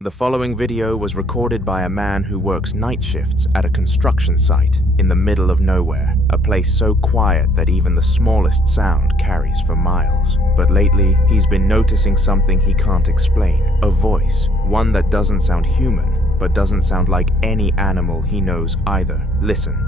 The following video was recorded by a man who works night shifts at a construction site in the middle of nowhere, a place so quiet that even the smallest sound carries for miles. But lately, he's been noticing something he can't explain, a voice, one that doesn't sound human, but doesn't sound like any animal he knows either. Listen.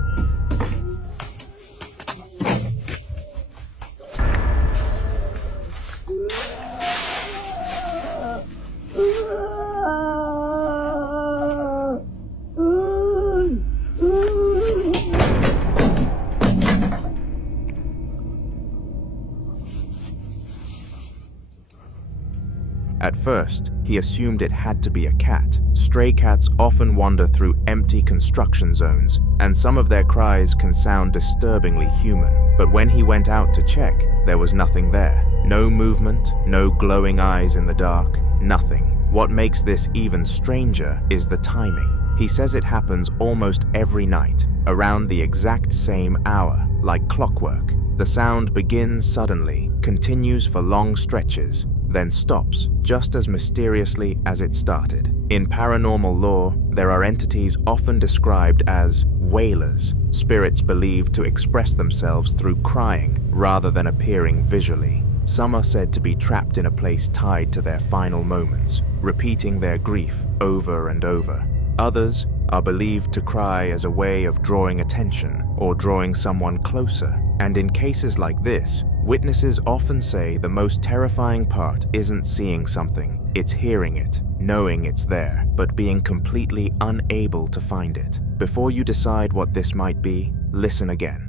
At first, he assumed it had to be a cat. Stray cats often wander through empty construction zones, and some of their cries can sound disturbingly human. But when he went out to check, there was nothing there. No movement, no glowing eyes in the dark, nothing. What makes this even stranger is the timing. He says it happens almost every night, around the exact same hour, like clockwork. The sound begins suddenly, continues for long stretches, then stops just as mysteriously as it started. In paranormal lore, there are entities often described as wailers, spirits believed to express themselves through crying rather than appearing visually. Some are said to be trapped in a place tied to their final moments, repeating their grief over and over. Others are believed to cry as a way of drawing attention or drawing someone closer. And in cases like this, witnesses often say the most terrifying part isn't seeing something, it's hearing it, knowing it's there, but being completely unable to find it. Before you decide what this might be, listen again.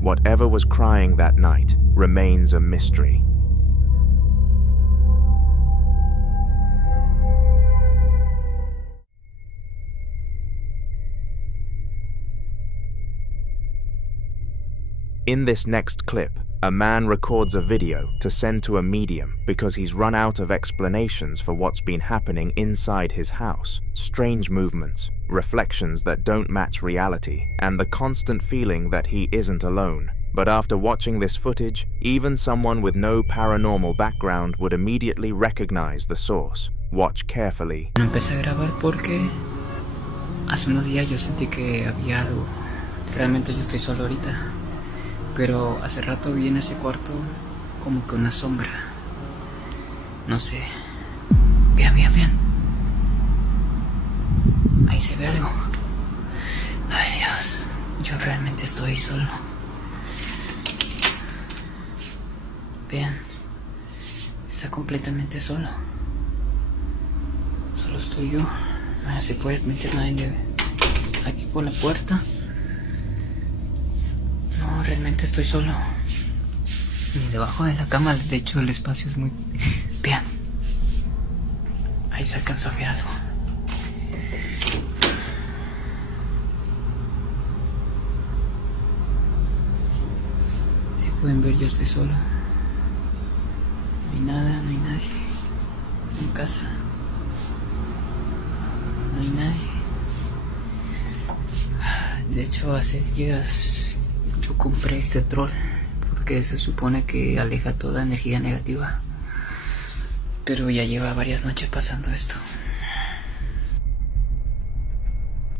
Whatever was crying that night remains a mystery. In this next clip, a man records a video to send to a medium because he's run out of explanations for what's been happening inside his house. Strange movements, reflections that don't match reality, and the constant feeling that he isn't alone. But after watching this footage, even someone with no paranormal background would immediately recognize the source. Watch carefully. Empecé a grabar porque hace unos días yo sentí que había algo. Realmente yo estoy solo ahorita, pero hace rato vi en ese cuarto como que una sombra. No sé. Bien. Ahí se ve algo. Ay Dios, yo realmente estoy solo. Vean, está completamente solo. Solo estoy yo. No se puede meter nadie aquí por la puerta. No, realmente estoy solo. Ni debajo de la cama, de hecho el espacio es muy... Vean. Ahí se alcanzó a ver algo. Si pueden ver, yo estoy solo. No hay nadie en casa, no hay nadie. De hecho, hace días yo compré este troll porque se supone que aleja toda energía negativa, pero ya lleva varias noches pasando esto.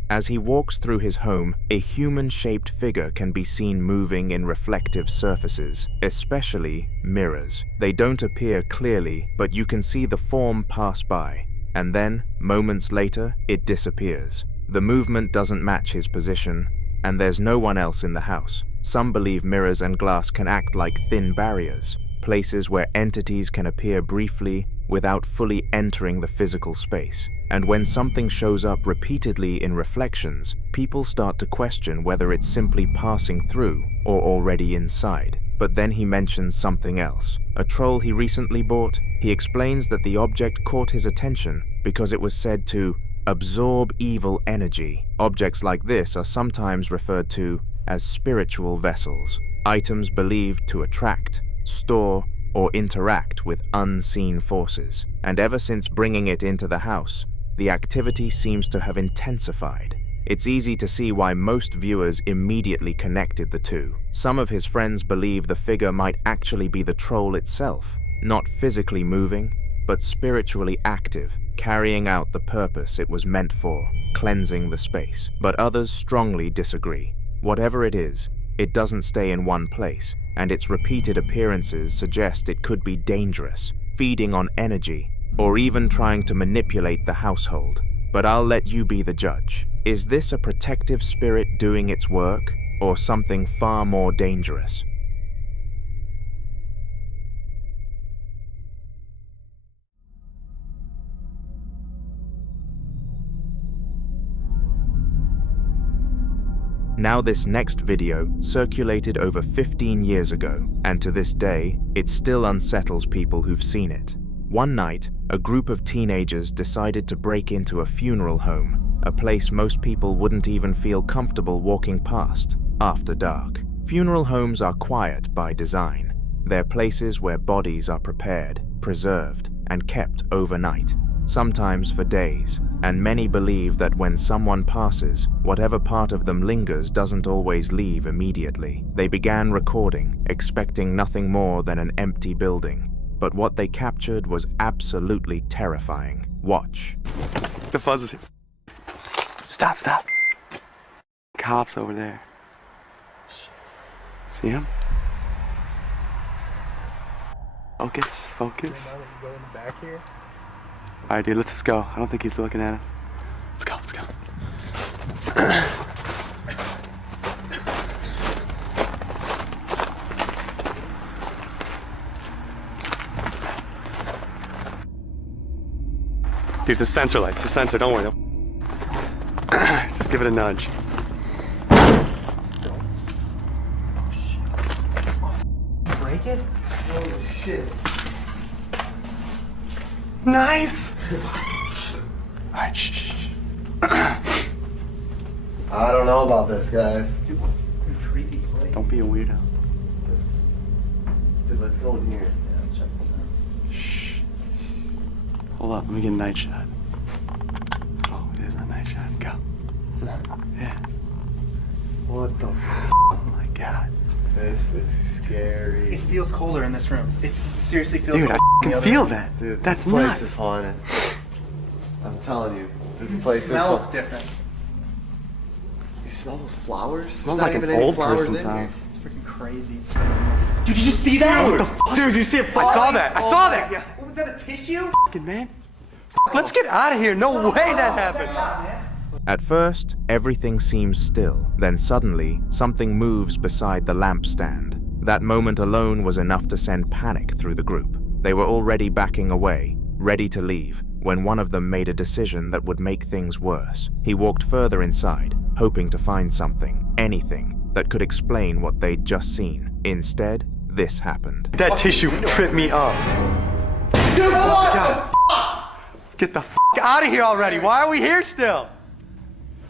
As he walks through his home, a human-shaped figure can be seen moving in reflective surfaces, especially mirrors. They don't appear clearly, but you can see the form pass by, and then, moments later, it disappears. The movement doesn't match his position, and there's no one else in the house. Some believe mirrors and glass can act like thin barriers, places where entities can appear briefly without fully entering the physical space. And when something shows up repeatedly in reflections, people start to question whether it's simply passing through or already inside. But then he mentions something else. A troll he recently bought. He explains that the object caught his attention because it was said to absorb evil energy. Objects like this are sometimes referred to as spiritual vessels, items believed to attract, store, or interact with unseen forces. And ever since bringing it into the house, the activity seems to have intensified. It's easy to see why most viewers immediately connected the two. Some of his friends believe the figure might actually be the troll itself, not physically moving, but spiritually active, carrying out the purpose it was meant for, cleansing the space. But others strongly disagree. Whatever it is, it doesn't stay in one place, and its repeated appearances suggest it could be dangerous, feeding on energy, or even trying to manipulate the household. But I'll let you be the judge. Is this a protective spirit doing its work, or something far more dangerous? Now this next video circulated over 15 years ago, and to this day, it still unsettles people who've seen it. One night, a group of teenagers decided to break into a funeral home, a place most people wouldn't even feel comfortable walking past after dark. Funeral homes are quiet by design. They're places where bodies are prepared, preserved, and kept overnight, sometimes for days. And many believe that when someone passes, whatever part of them lingers doesn't always leave immediately. They began recording, expecting nothing more than an empty building. But what they captured was absolutely terrifying. Watch. The fuzz is here. Stop, stop. Cops over there. See him? Focus, focus. Now that you go in the back here. Alright, dude, let's just go. I don't think he's looking at us. Let's go, let's go. Dude, it's a sensor light. It's a sensor. Don't worry. Just give it a nudge. Break it? Holy shit. Nice! Alright, shh. I don't know about this, guys. Dude, what a creepy place. Don't be a weirdo. Dude, let's go in here. Yeah, let's check this out. Shh. Hold up, let me get a night shot. Oh, it is a night shot. Go. Yeah. What the f? Oh my god. This is scary. It feels colder in this room. It seriously feels Dude, colder I in the can other feel room. that. Dude, That's this place nuts. is haunted. I'm telling you, this It place smells is. different. You smell those flowers? Smells There's like not an even any old flowers person's in here. house. It's freaking crazy. Dude, did you see that? What the fuck? Dude, you see it? I saw that. I Oh saw my that. God. What was that, a tissue? Fucking man. Let's get out of here. No way that happened. At first, everything seems still. Then suddenly, something moves beside the lampstand. That moment alone was enough to send panic through the group. They were already backing away, ready to leave, when one of them made a decision that would make things worse. He walked further inside, hoping to find something, anything, that could explain what they'd just seen. Instead, this happened. That tissue tripped me up. Dude, what God. Let's get the f out of here already. Why are we here still?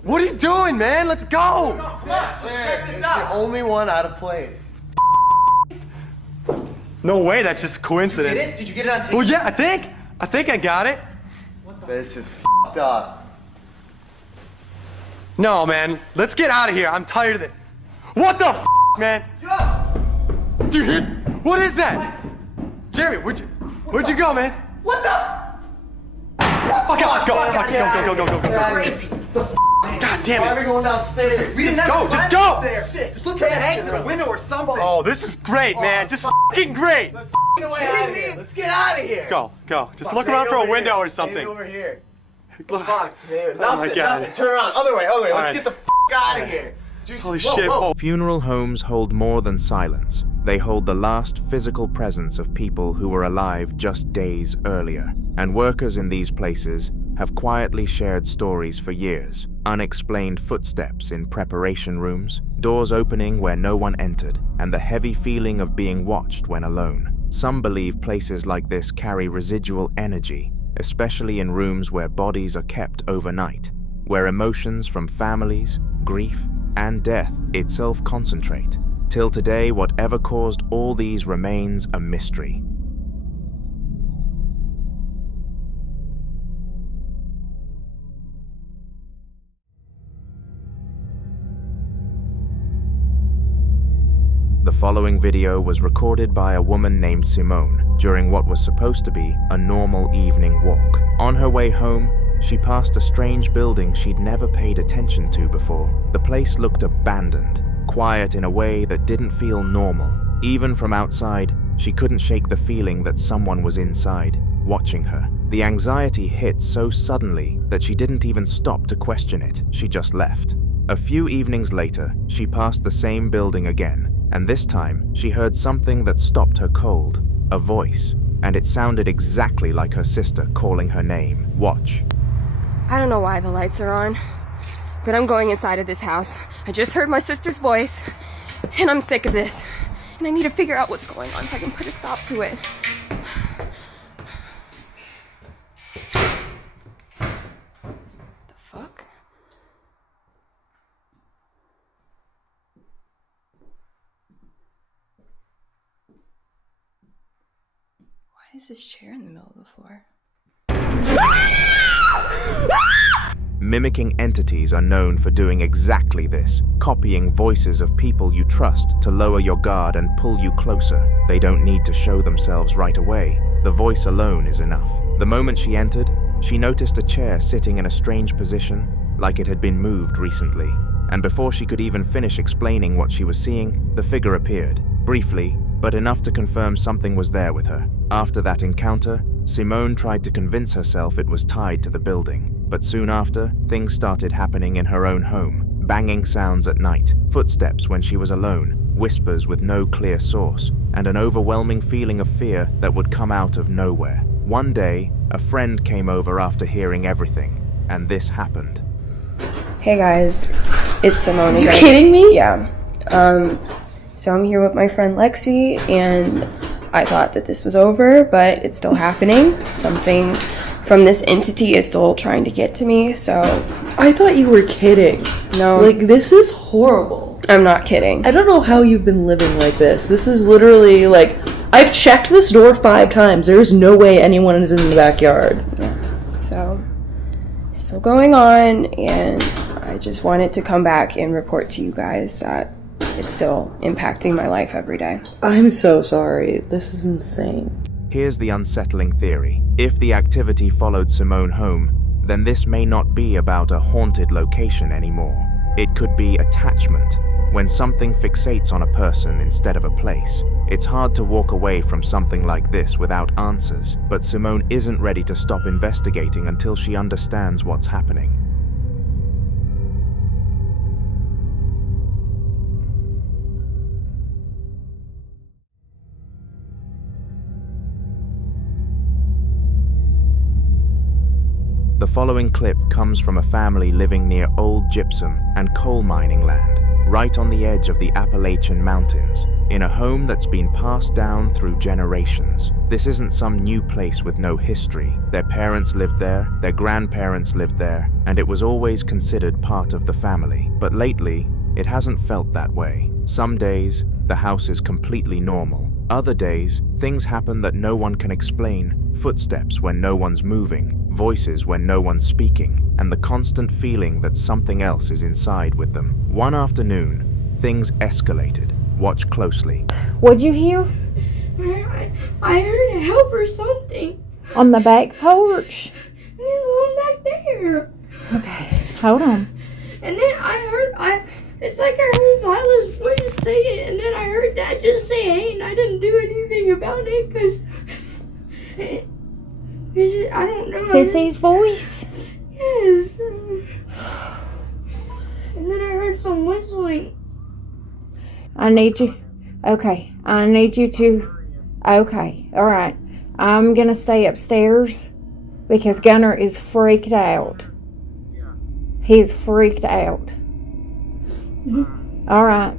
What are you doing, man? Let's go. Come on, let's check this You're out. the only one out of place. No way, that's just coincidence. Did it? Did you get it on tape? Well, yeah, I think I got it. This is f***ed up. No, man, let's get out of here. I'm tired of it. What the f, man? Dude, what is that? Jeremy, where'd you go, man? What the? Fuck out, go. Crazy. God damn Why are we it. going downstairs? We didn't Just have go, a just friend go. upstairs. Just look for the eggs in a window or something. Oh, this is great, man. Just fucking great. Let's get away out of here. Let's get out of here. Let's go. Just look around for a window or something. Over here. Look. Fuck, man. Oh my Nothing, God. nothing. Turn around. Other way. Let's right. get the out of here. Juice. Holy Whoa, shit. whoa. Oh. Funeral homes hold more than silence. They hold the last physical presence of people who were alive just days earlier. And workers in these places have quietly shared stories for years. Unexplained footsteps in preparation rooms, doors opening where no one entered, and the heavy feeling of being watched when alone. Some believe places like this carry residual energy, especially in rooms where bodies are kept overnight, where emotions from families, grief, and death itself concentrate. Till today, whatever caused all these remains a mystery. The following video was recorded by a woman named Simone during what was supposed to be a normal evening walk. On her way home, she passed a strange building she'd never paid attention to before. The place looked abandoned, quiet in a way that didn't feel normal. Even from outside, she couldn't shake the feeling that someone was inside, watching her. The anxiety hit so suddenly that she didn't even stop to question it. She just left. A few evenings later, she passed the same building again, and this time she heard something that stopped her cold. A voice, and it sounded exactly like her sister calling her name. Watch. I don't know why the lights are on, but I'm going inside of this house. I just heard my sister's voice, and I'm sick of this. And I need to figure out what's going on so I can put a stop to it. The fuck? Why is this chair in the middle of the floor? Mimicking entities are known for doing exactly this, copying voices of people you trust to lower your guard and pull you closer. They don't need to show themselves right away. The voice alone is enough. The moment she entered, she noticed a chair sitting in a strange position, like it had been moved recently. And before she could even finish explaining what she was seeing, the figure appeared, briefly, but enough to confirm something was there with her. After that encounter, Simone tried to convince herself it was tied to the building. But soon after, things started happening in her own home. Banging sounds at night, footsteps when she was alone, whispers with no clear source, and an overwhelming feeling of fear that would come out of nowhere. One day, a friend came over after hearing everything, and this happened. Hey guys, it's Salon again. Are you kidding me? Yeah. So I'm here with my friend Lexi, and I thought that this was over, but it's still happening. Something from this entity is still trying to get to me, so... I thought you were kidding. No. Like, this is horrible. I'm not kidding. I don't know how you've been living like this. This is literally, like... I've checked this door 5 times. There is no way anyone is in the backyard. Yeah. So, still going on, and I just wanted to come back and report to you guys that it's still impacting my life every day. I'm so sorry. This is insane. Here's the unsettling theory. If the activity followed Simone home, then this may not be about a haunted location anymore. It could be attachment. When something fixates on a person instead of a place, it's hard to walk away from something like this without answers, but Simone isn't ready to stop investigating until she understands what's happening. The following clip comes from a family living near old gypsum and coal mining land, right on the edge of the Appalachian Mountains, in a home that's been passed down through generations. This isn't some new place with no history. Their parents lived there, their grandparents lived there, and it was always considered part of the family. But lately, it hasn't felt that way. Some days, the house is completely normal. Other days, things happen that no one can explain. Footsteps when no one's moving, voices when no one's speaking, and the constant feeling that something else is inside with them. One afternoon, things escalated. Watch closely. What'd you hear? I heard a help or something. On the back porch? There's one back there. Okay, hold on. And then it's like I heard Lila's voice say it, and then I heard Dad just say hey, and I didn't do anything about it because I don't know. Sissy's voice? Yes. And then I heard some whistling. I need you to, okay, alright. I'm gonna stay upstairs because Gunner is freaked out. He's freaked out. All right.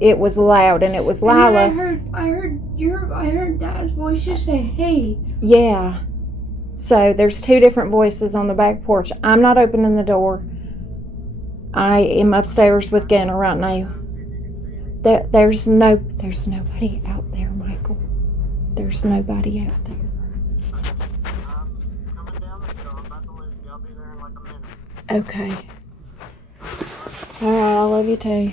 It was loud, and it was Lila. I heard Dad's voice just say, "Hey." Yeah. So there's two different voices on the back porch. I'm not opening the door. I am upstairs with Gunner right now. There's nobody out there, Michael. There's nobody out there. Okay. Alright, I love you too.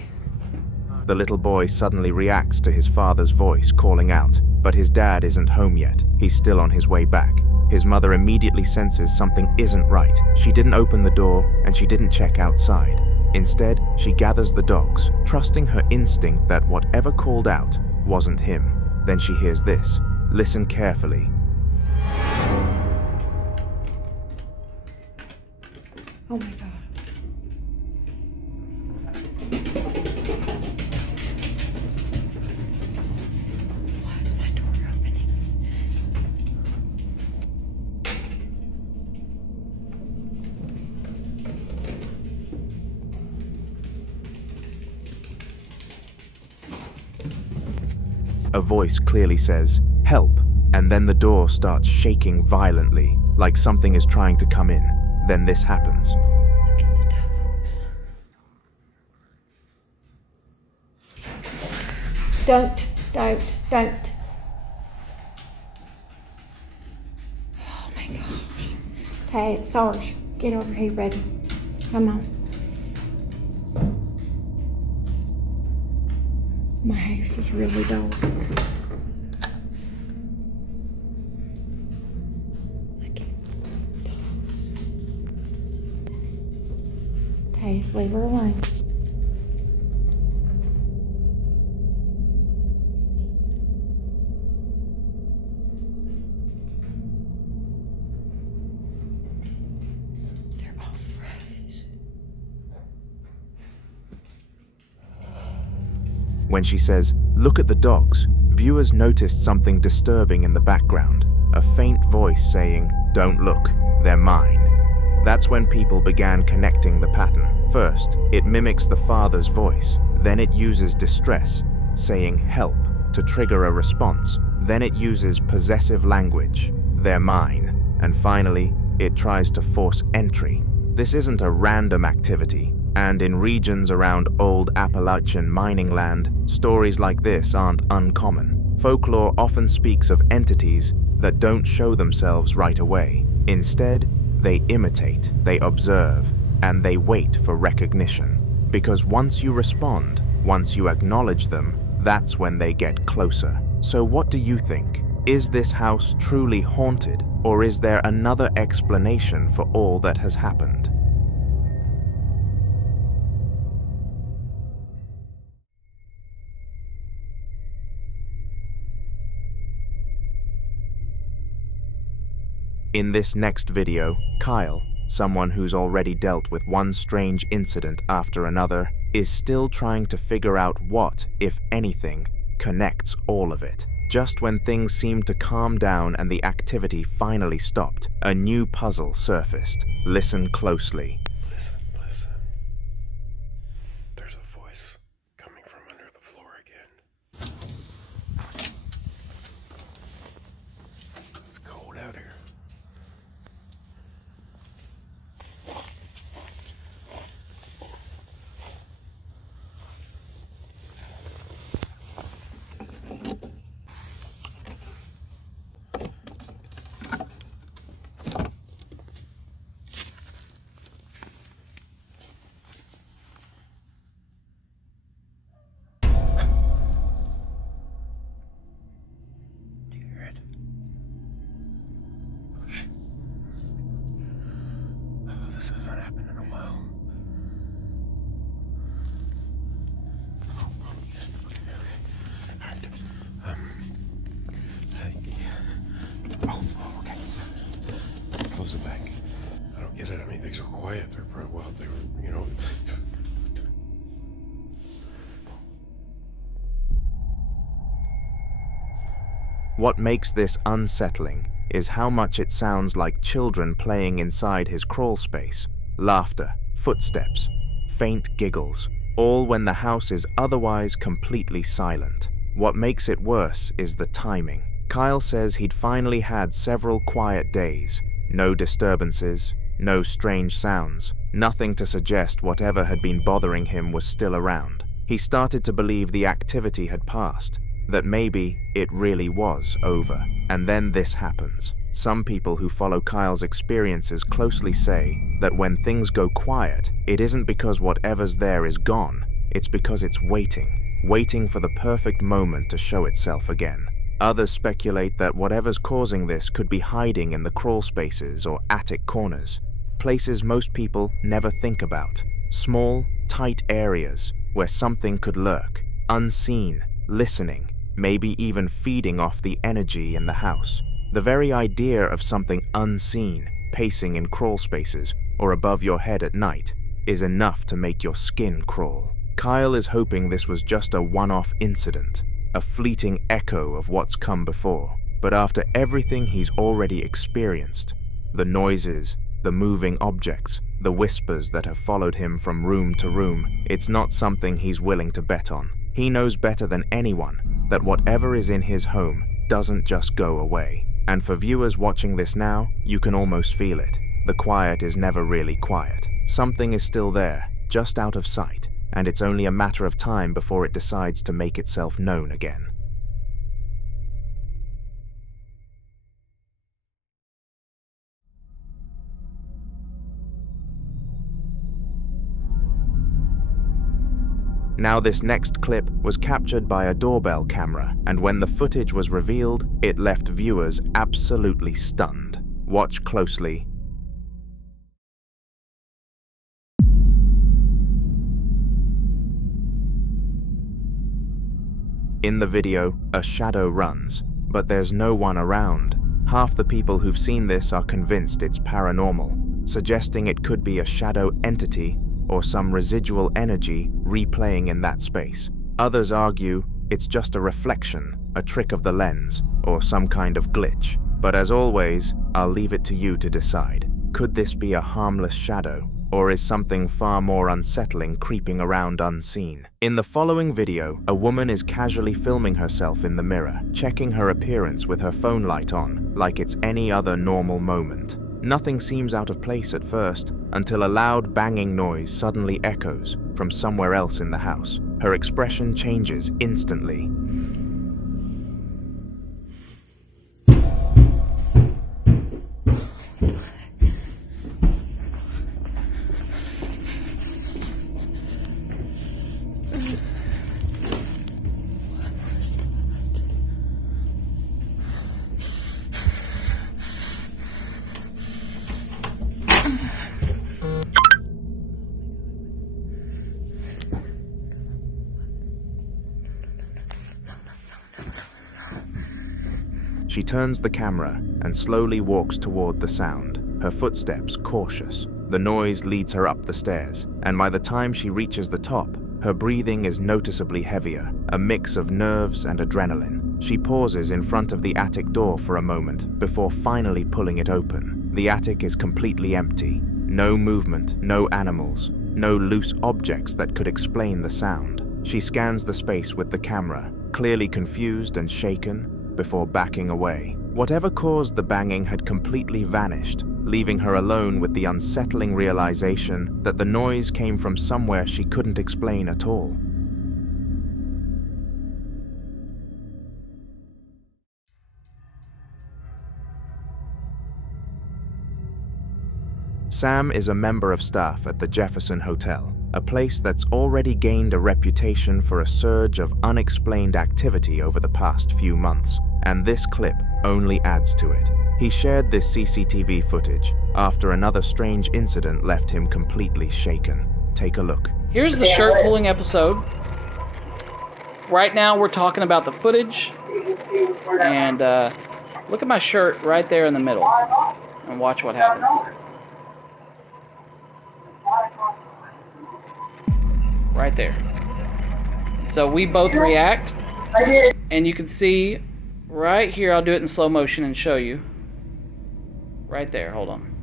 The little boy suddenly reacts to his father's voice calling out, but his dad isn't home yet. He's still on his way back. His mother immediately senses something isn't right. She didn't open the door, and she didn't check outside. Instead, she gathers the dogs, trusting her instinct that whatever called out wasn't him. Then she hears this. Listen carefully. Oh my God. Why is my door opening? A voice clearly says, "Help," and then the door starts shaking violently, like something is trying to come in. Then this happens. Don't. Oh my gosh. Hey, Sarge, get over here, baby. Come on. My house is really dark. Taze, leave her alone. They're all froze. When she says, "Look at the dogs," viewers noticed something disturbing in the background. A faint voice saying, "Don't look, they're mine." That's when people began connecting the pattern. First, it mimics the father's voice. Then it uses distress, saying "help," to trigger a response. Then it uses possessive language, "they're mine." And finally, it tries to force entry. This isn't a random activity, and in regions around old Appalachian mining land, stories like this aren't uncommon. Folklore often speaks of entities that don't show themselves right away. Instead, they imitate, they observe, and they wait for recognition. Because once you respond, once you acknowledge them, that's when they get closer. So what do you think? Is this house truly haunted, or is there another explanation for all that has happened? In this next video, Kyle, someone who's already dealt with one strange incident after another, is still trying to figure out what, if anything, connects all of it. Just when things seemed to calm down and the activity finally stopped, a new puzzle surfaced. Listen closely. Listen. There's a voice coming from under the floor again. It's cold out here. This hasn't happened in a while. Okay. Close it back. I don't get it. I mean, things were quiet. They were, What makes this unsettling is how much it sounds like children playing inside his crawl space. Laughter, footsteps, faint giggles, all when the house is otherwise completely silent. What makes it worse is the timing. Kyle says he'd finally had several quiet days. No disturbances, no strange sounds, nothing to suggest whatever had been bothering him was still around. He started to believe the activity had passed, that maybe it really was over. And then this happens. Some people who follow Kyle's experiences closely say that when things go quiet, it isn't because whatever's there is gone, it's because it's waiting for the perfect moment to show itself again. Others speculate that whatever's causing this could be hiding in the crawl spaces or attic corners, places most people never think about. Small, tight areas where something could lurk, unseen, listening, maybe even feeding off the energy in the house. The very idea of something unseen pacing in crawl spaces or above your head at night is enough to make your skin crawl. Kyle is hoping this was just a one-off incident, a fleeting echo of what's come before. But after everything he's already experienced, the noises, the moving objects, the whispers that have followed him from room to room, it's not something he's willing to bet on. He knows better than anyone that whatever is in his home doesn't just go away. And for viewers watching this now, you can almost feel it. The quiet is never really quiet. Something is still there, just out of sight, and it's only a matter of time before it decides to make itself known again. Now this next clip was captured by a doorbell camera, and when the footage was revealed, it left viewers absolutely stunned. Watch closely. In the video, a shadow runs, but there's no one around. Half the people who've seen this are convinced it's paranormal, suggesting it could be a shadow entity or some residual energy replaying in that space. Others argue it's just a reflection, a trick of the lens, or some kind of glitch. But as always, I'll leave it to you to decide. Could this be a harmless shadow, or is something far more unsettling creeping around unseen? In the following video, a woman is casually filming herself in the mirror, checking her appearance with her phone light on, like it's any other normal moment. Nothing seems out of place at first, until a loud banging noise suddenly echoes from somewhere else in the house. Her expression changes instantly. She turns the camera and slowly walks toward the sound, her footsteps cautious. The noise leads her up the stairs, and by the time she reaches the top, her breathing is noticeably heavier, a mix of nerves and adrenaline. She pauses in front of the attic door for a moment before finally pulling it open. The attic is completely empty. No movement, no animals, no loose objects that could explain the sound. She scans the space with the camera, clearly confused and shaken, before backing away. Whatever caused the banging had completely vanished, leaving her alone with the unsettling realization that the noise came from somewhere she couldn't explain at all. Sam is a member of staff at the Jefferson Hotel, a place that's already gained a reputation for a surge of unexplained activity over the past few months, and this clip only adds to it. He shared this CCTV footage after another strange incident left him completely shaken. Take a look. Here's the shirt pulling episode. Right now we're talking about the footage, and look at my shirt right there in the middle, and watch what happens. Right there. So we both react, and you can see right here, I'll do it in slow motion and show you. Right there, hold on.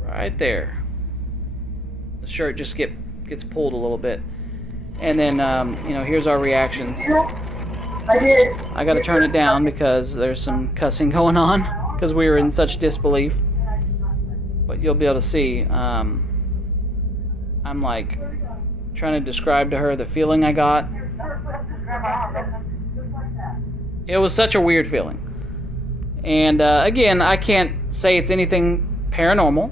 Right there. The shirt just gets pulled a little bit. And then, you know, here's our reactions. I gotta turn it down because there's some cussing going on because we were in such disbelief. But you'll be able to see, I'm like trying to describe to her the feeling I got. It was such a weird feeling. And again, I can't say it's anything paranormal.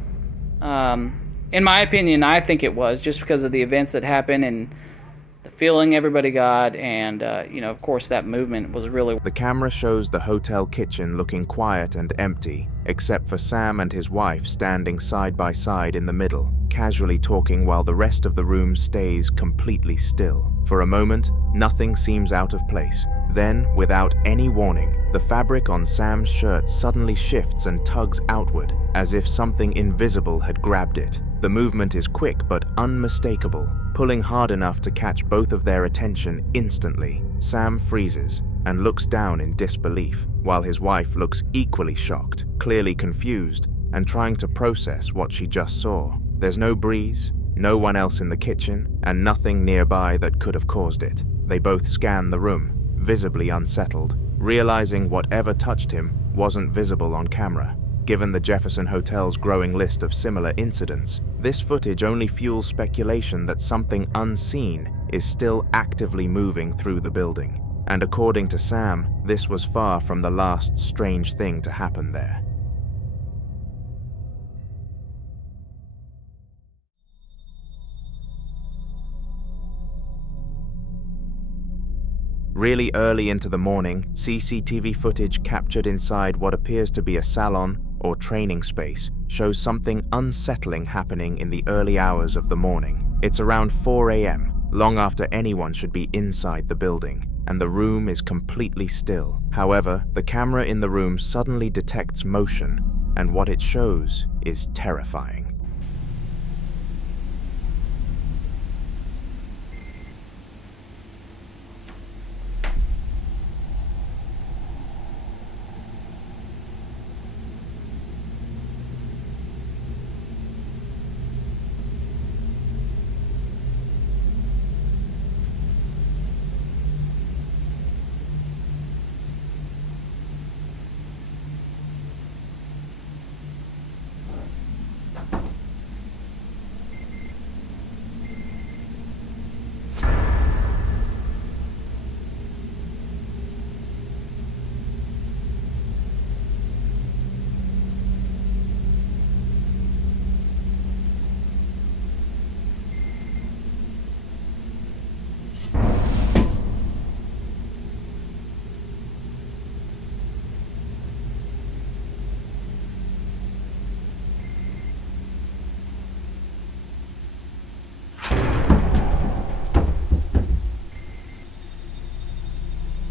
In my opinion, I think it was, just because of the events that happened and the feeling everybody got, and you know, of course, that movement was really... The camera shows the hotel kitchen looking quiet and empty, except for Sam and his wife standing side by side in the middle, casually talking while the rest of the room stays completely still. For a moment, nothing seems out of place. Then, without any warning, the fabric on Sam's shirt suddenly shifts and tugs outward, as if something invisible had grabbed it. The movement is quick but unmistakable, pulling hard enough to catch both of their attention instantly. Sam freezes and looks down in disbelief, while his wife looks equally shocked, clearly confused, and trying to process what she just saw. There's no breeze, no one else in the kitchen, and nothing nearby that could have caused it. They both scan the room, visibly unsettled, realizing whatever touched him wasn't visible on camera. Given the Jefferson Hotel's growing list of similar incidents, this footage only fuels speculation that something unseen is still actively moving through the building. And according to Sam, this was far from the last strange thing to happen there. Really early into the morning, CCTV footage captured inside what appears to be a salon or training space shows something unsettling happening in the early hours of the morning. It's around 4 a.m., long after anyone should be inside the building, and the room is completely still. However, the camera in the room suddenly detects motion, and what it shows is terrifying.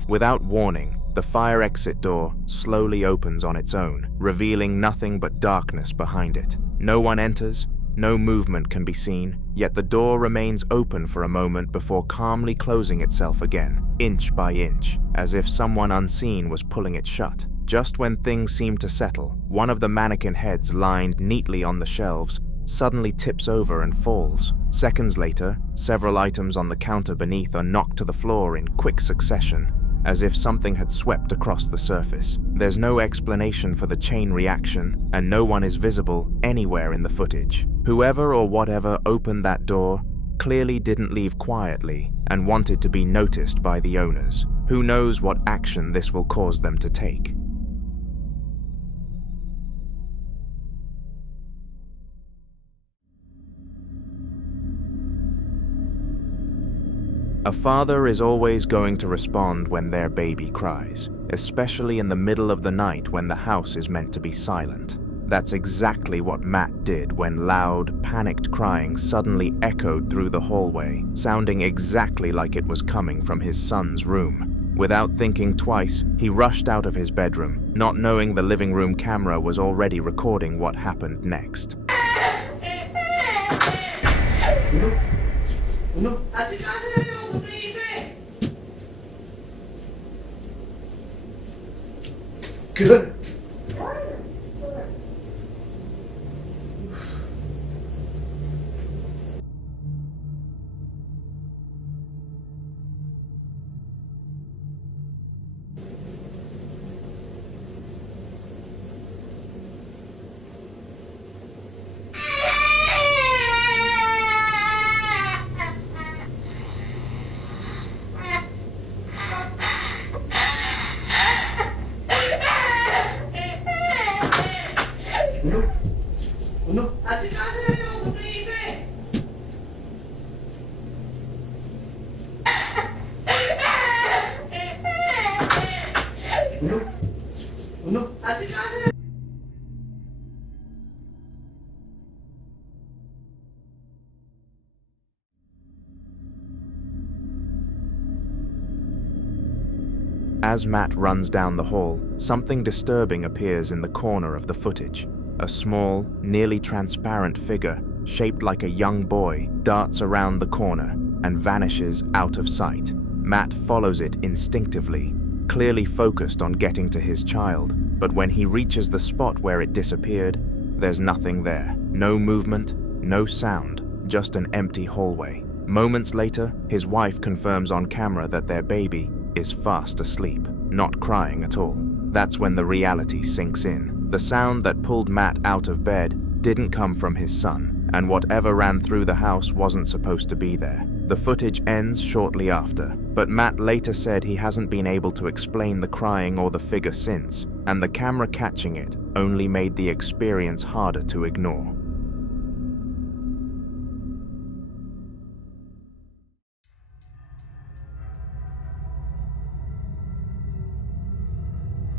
Without warning, the fire exit door slowly opens on its own, revealing nothing but darkness behind it. No one enters, no movement can be seen, yet the door remains open for a moment before calmly closing itself again, inch by inch, as if someone unseen was pulling it shut. Just when things seem to settle, one of the mannequin heads lined neatly on the shelves suddenly tips over and falls. Seconds later, several items on the counter beneath are knocked to the floor in quick succession, as if something had swept across the surface. There's no explanation for the chain reaction, and no one is visible anywhere in the footage. Whoever or whatever opened that door clearly didn't leave quietly and wanted to be noticed by the owners. Who knows what action this will cause them to take? A father is always going to respond when their baby cries, especially in the middle of the night when the house is meant to be silent. That's exactly what Matt did when loud, panicked crying suddenly echoed through the hallway, sounding exactly like it was coming from his son's room. Without thinking twice, he rushed out of his bedroom, not knowing the living room camera was already recording what happened next. Good. As Matt runs down the hall, something disturbing appears in the corner of the footage. A small, nearly transparent figure, shaped like a young boy, darts around the corner and vanishes out of sight. Matt follows it instinctively, clearly focused on getting to his child, but when he reaches the spot where it disappeared, there's nothing there. No movement, no sound, just an empty hallway. Moments later, his wife confirms on camera that their baby is fast asleep, not crying at all. That's when the reality sinks in. The sound that pulled Matt out of bed didn't come from his son, and whatever ran through the house wasn't supposed to be there. The footage ends shortly after, but Matt later said he hasn't been able to explain the crying or the figure since, and the camera catching it only made the experience harder to ignore.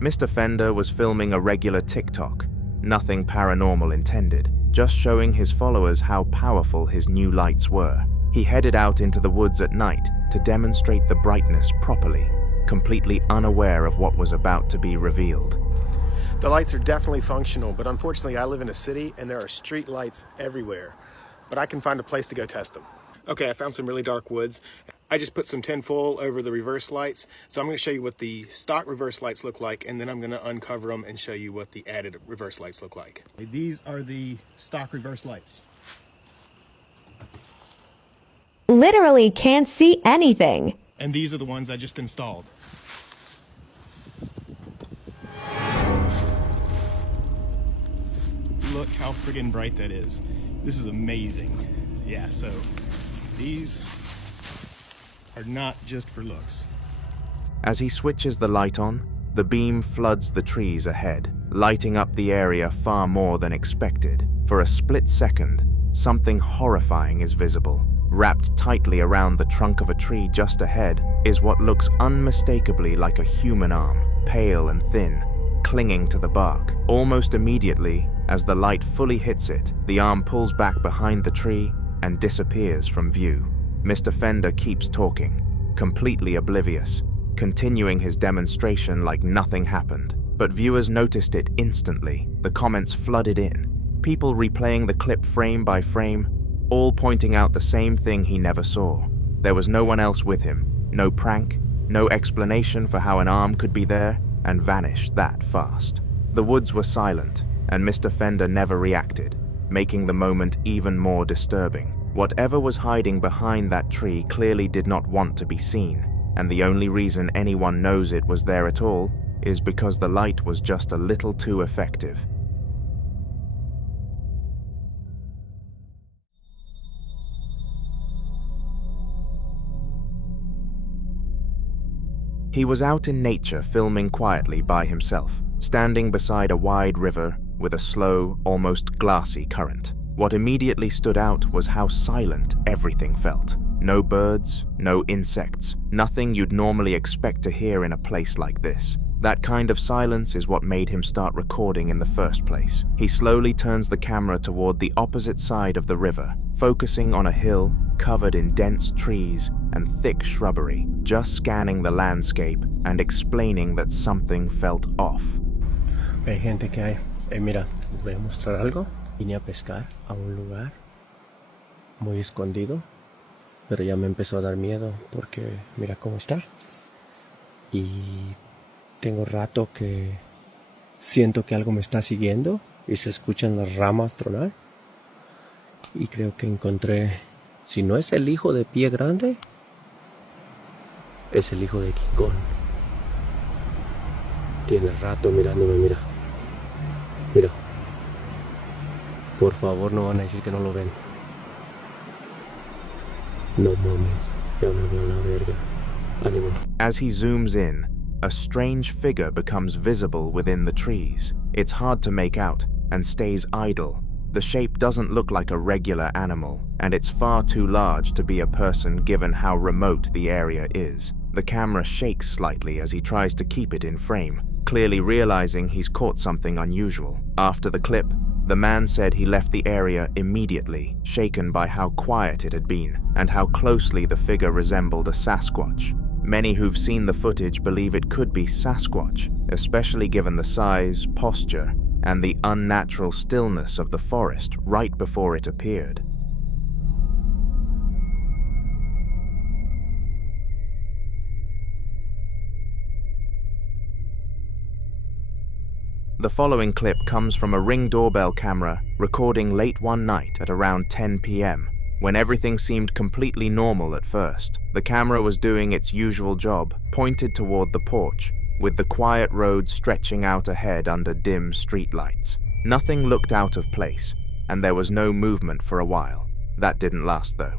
Mr. Fender was filming a regular TikTok, nothing paranormal intended, just showing his followers how powerful his new lights were. He headed out into the woods at night to demonstrate the brightness properly, completely unaware of what was about to be revealed. The lights are definitely functional, but unfortunately I live in a city and there are street lights everywhere. But I can find a place to go test them. Okay, I found some really dark woods. I just put some tinfoil over the reverse lights. So I'm going to show you what the stock reverse lights look like, and then I'm going to uncover them and show you what the added reverse lights look like. These are the stock reverse lights. Literally can't see anything. And these are the ones I just installed. Look how friggin' bright that is. This is amazing. Yeah, so these are not just for looks. As he switches the light on, the beam floods the trees ahead, lighting up the area far more than expected. For a split second, something horrifying is visible. Wrapped tightly around the trunk of a tree just ahead is what looks unmistakably like a human arm, pale and thin, clinging to the bark. Almost immediately, as the light fully hits it, the arm pulls back behind the tree and disappears from view. Mr. Fender keeps talking, completely oblivious, continuing his demonstration like nothing happened. But viewers noticed it instantly. The comments flooded in, people replaying the clip frame by frame, all pointing out the same thing he never saw. There was no one else with him, no prank, no explanation for how an arm could be there and vanish that fast. The woods were silent, and Mr. Fender never reacted, making the moment even more disturbing. Whatever was hiding behind that tree clearly did not want to be seen, and the only reason anyone knows it was there at all is because the light was just a little too effective. He was out in nature filming quietly by himself, standing beside a wide river with a slow, almost glassy current. What immediately stood out was how silent everything felt. No birds, no insects, nothing you'd normally expect to hear in a place like this. That kind of silence is what made him start recording in the first place. He slowly turns the camera toward the opposite side of the river, focusing on a hill covered in dense trees and thick shrubbery, just scanning the landscape and explaining that something felt off. Hey, gente, ¿qué hay? Mira, les voy a mostrar algo. Vine a pescar a un lugar muy escondido, pero ya me empezó a dar miedo porque mira cómo está. Y tengo rato que siento que algo me está siguiendo y se escuchan las ramas tronar. Y creo que encontré, si no es el hijo de Pie Grande, es el hijo de King Kong. Tiene rato mirándome, mira. Mira. Por favor, no van a decir que no lo ven. No mames, ya me veo la verga. Ánimo. As he zooms in, a strange figure becomes visible within the trees. It's hard to make out and stays idle. The shape doesn't look like a regular animal, and it's far too large to be a person given how remote the area is. The camera shakes slightly as he tries to keep it in frame, clearly realizing he's caught something unusual. After the clip, the man said he left the area immediately, shaken by how quiet it had been and how closely the figure resembled a Sasquatch. Many who've seen the footage believe it could be Sasquatch, especially given the size, posture, and the unnatural stillness of the forest right before it appeared. The following clip comes from a Ring doorbell camera recording late one night at around 10 p.m. when everything seemed completely normal at first. The camera was doing its usual job, pointed toward the porch, with the quiet road stretching out ahead under dim streetlights. Nothing looked out of place, and there was no movement for a while. That didn't last though.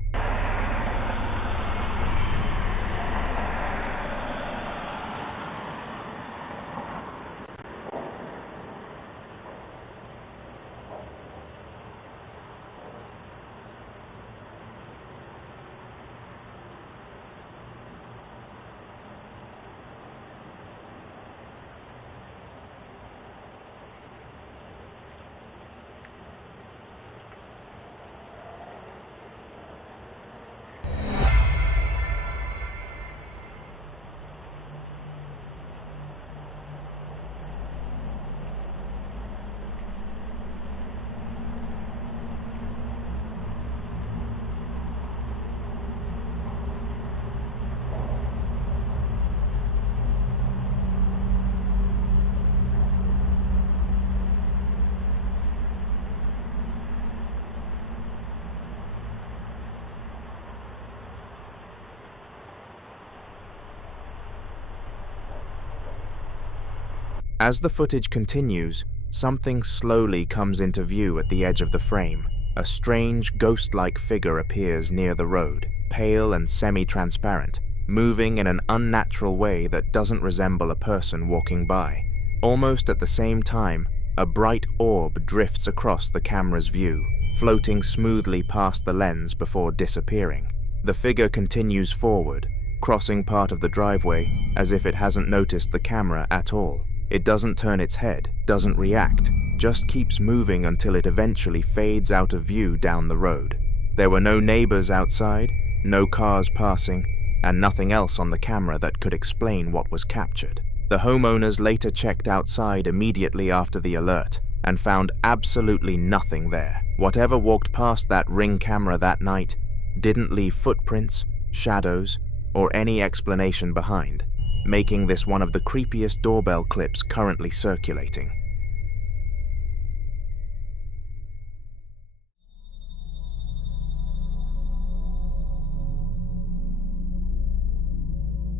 As the footage continues, something slowly comes into view at the edge of the frame. A strange, ghost-like figure appears near the road, pale and semi-transparent, moving in an unnatural way that doesn't resemble a person walking by. Almost at the same time, a bright orb drifts across the camera's view, floating smoothly past the lens before disappearing. The figure continues forward, crossing part of the driveway as if it hasn't noticed the camera at all. It doesn't turn its head, doesn't react, just keeps moving until it eventually fades out of view down the road. There were no neighbors outside, no cars passing, and nothing else on the camera that could explain what was captured. The homeowners later checked outside immediately after the alert and found absolutely nothing there. Whatever walked past that Ring camera that night didn't leave footprints, shadows, or any explanation behind, making this one of the creepiest doorbell clips currently circulating.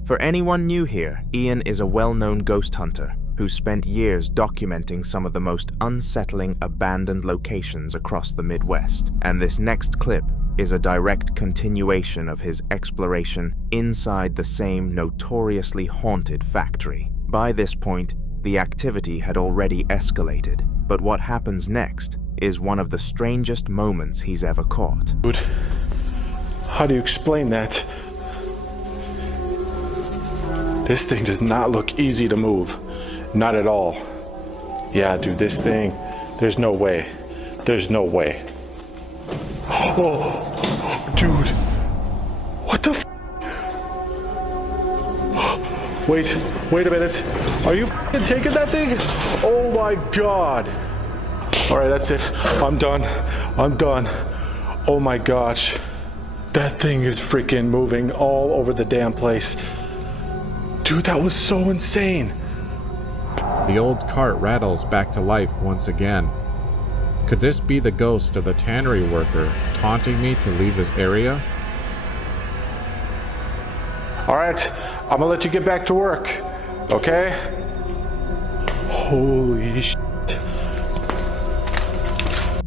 For anyone new here, Ian is a well-known ghost hunter who spent years documenting some of the most unsettling abandoned locations across the Midwest, and this next clip is a direct continuation of his exploration inside the same notoriously haunted factory. By this point, the activity had already escalated, but what happens next is one of the strangest moments he's ever caught. Dude, how do you explain that? This thing does not look easy to move. Not at all. Yeah, dude, this thing, there's no way. There's no way. Oh, dude. What the f? Wait a minute. Are you taking that thing? Oh my God. All right, that's it. I'm done. Oh my gosh. That thing is freaking moving all over the damn place. Dude, that was so insane. The old cart rattles back to life once again. Could this be the ghost of the tannery worker taunting me to leave his area? All right, I'm gonna let you get back to work, okay? Holy shit.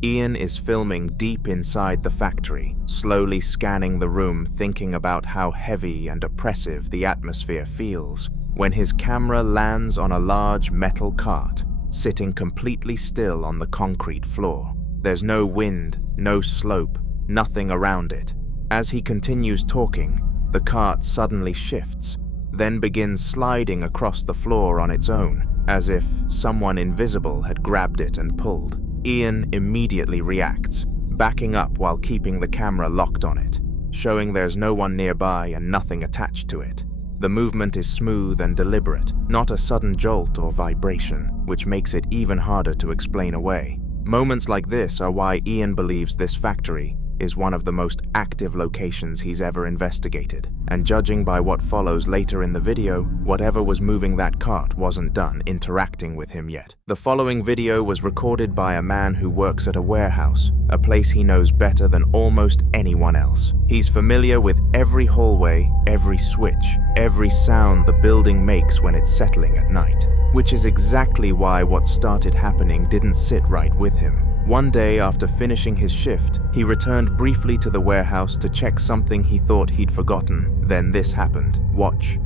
Ian is filming deep inside the factory, slowly scanning the room, thinking about how heavy and oppressive the atmosphere feels, when his camera lands on a large metal cart, sitting completely still on the concrete floor. There's no wind, no slope, nothing around it. As he continues talking, the cart suddenly shifts, then begins sliding across the floor on its own, as if someone invisible had grabbed it and pulled. Ian immediately reacts, backing up while keeping the camera locked on it, showing there's no one nearby and nothing attached to it. The movement is smooth and deliberate, not a sudden jolt or vibration, which makes it even harder to explain away. Moments like this are why Ian believes this factory is one of the most active locations he's ever investigated. And judging by what follows later in the video, whatever was moving that cart wasn't done interacting with him yet. The following video was recorded by a man who works at a warehouse, a place he knows better than almost anyone else. He's familiar with every hallway, every switch, every sound the building makes when it's settling at night, which is exactly why what started happening didn't sit right with him. One day after finishing his shift, he returned briefly to the warehouse to check something he thought he'd forgotten. Then this happened. Watch.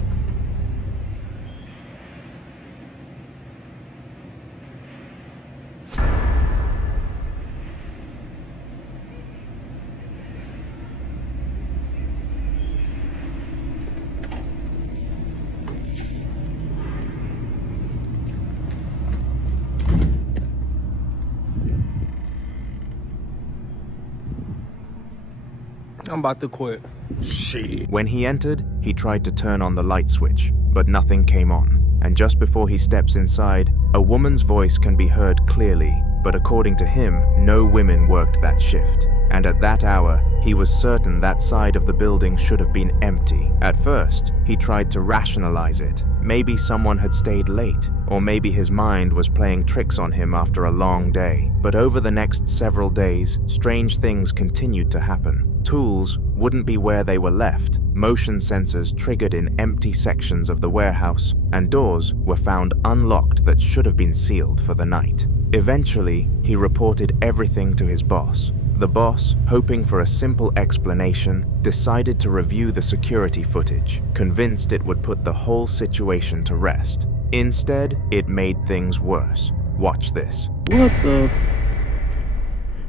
I'm about to quit. Shit. When he entered, he tried to turn on the light switch, but nothing came on. And just before he steps inside, a woman's voice can be heard clearly, but according to him, no women worked that shift. And at that hour, he was certain that side of the building should have been empty. At first, he tried to rationalize it. Maybe someone had stayed late, or maybe his mind was playing tricks on him after a long day. But over the next several days, strange things continued to happen. Tools wouldn't be where they were left, motion sensors triggered in empty sections of the warehouse, and doors were found unlocked that should have been sealed for the night. Eventually, he reported everything to his boss. The boss, hoping for a simple explanation, decided to review the security footage, convinced it would put the whole situation to rest. Instead, it made things worse. Watch this. What the?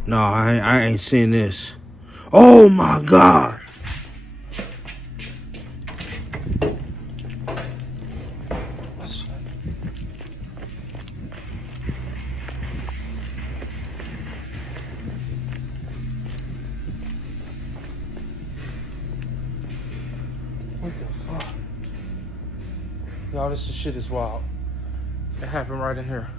No, I ain't seen this. Oh my God! What the fuck? Y'all, this shit is wild. It happened right in here.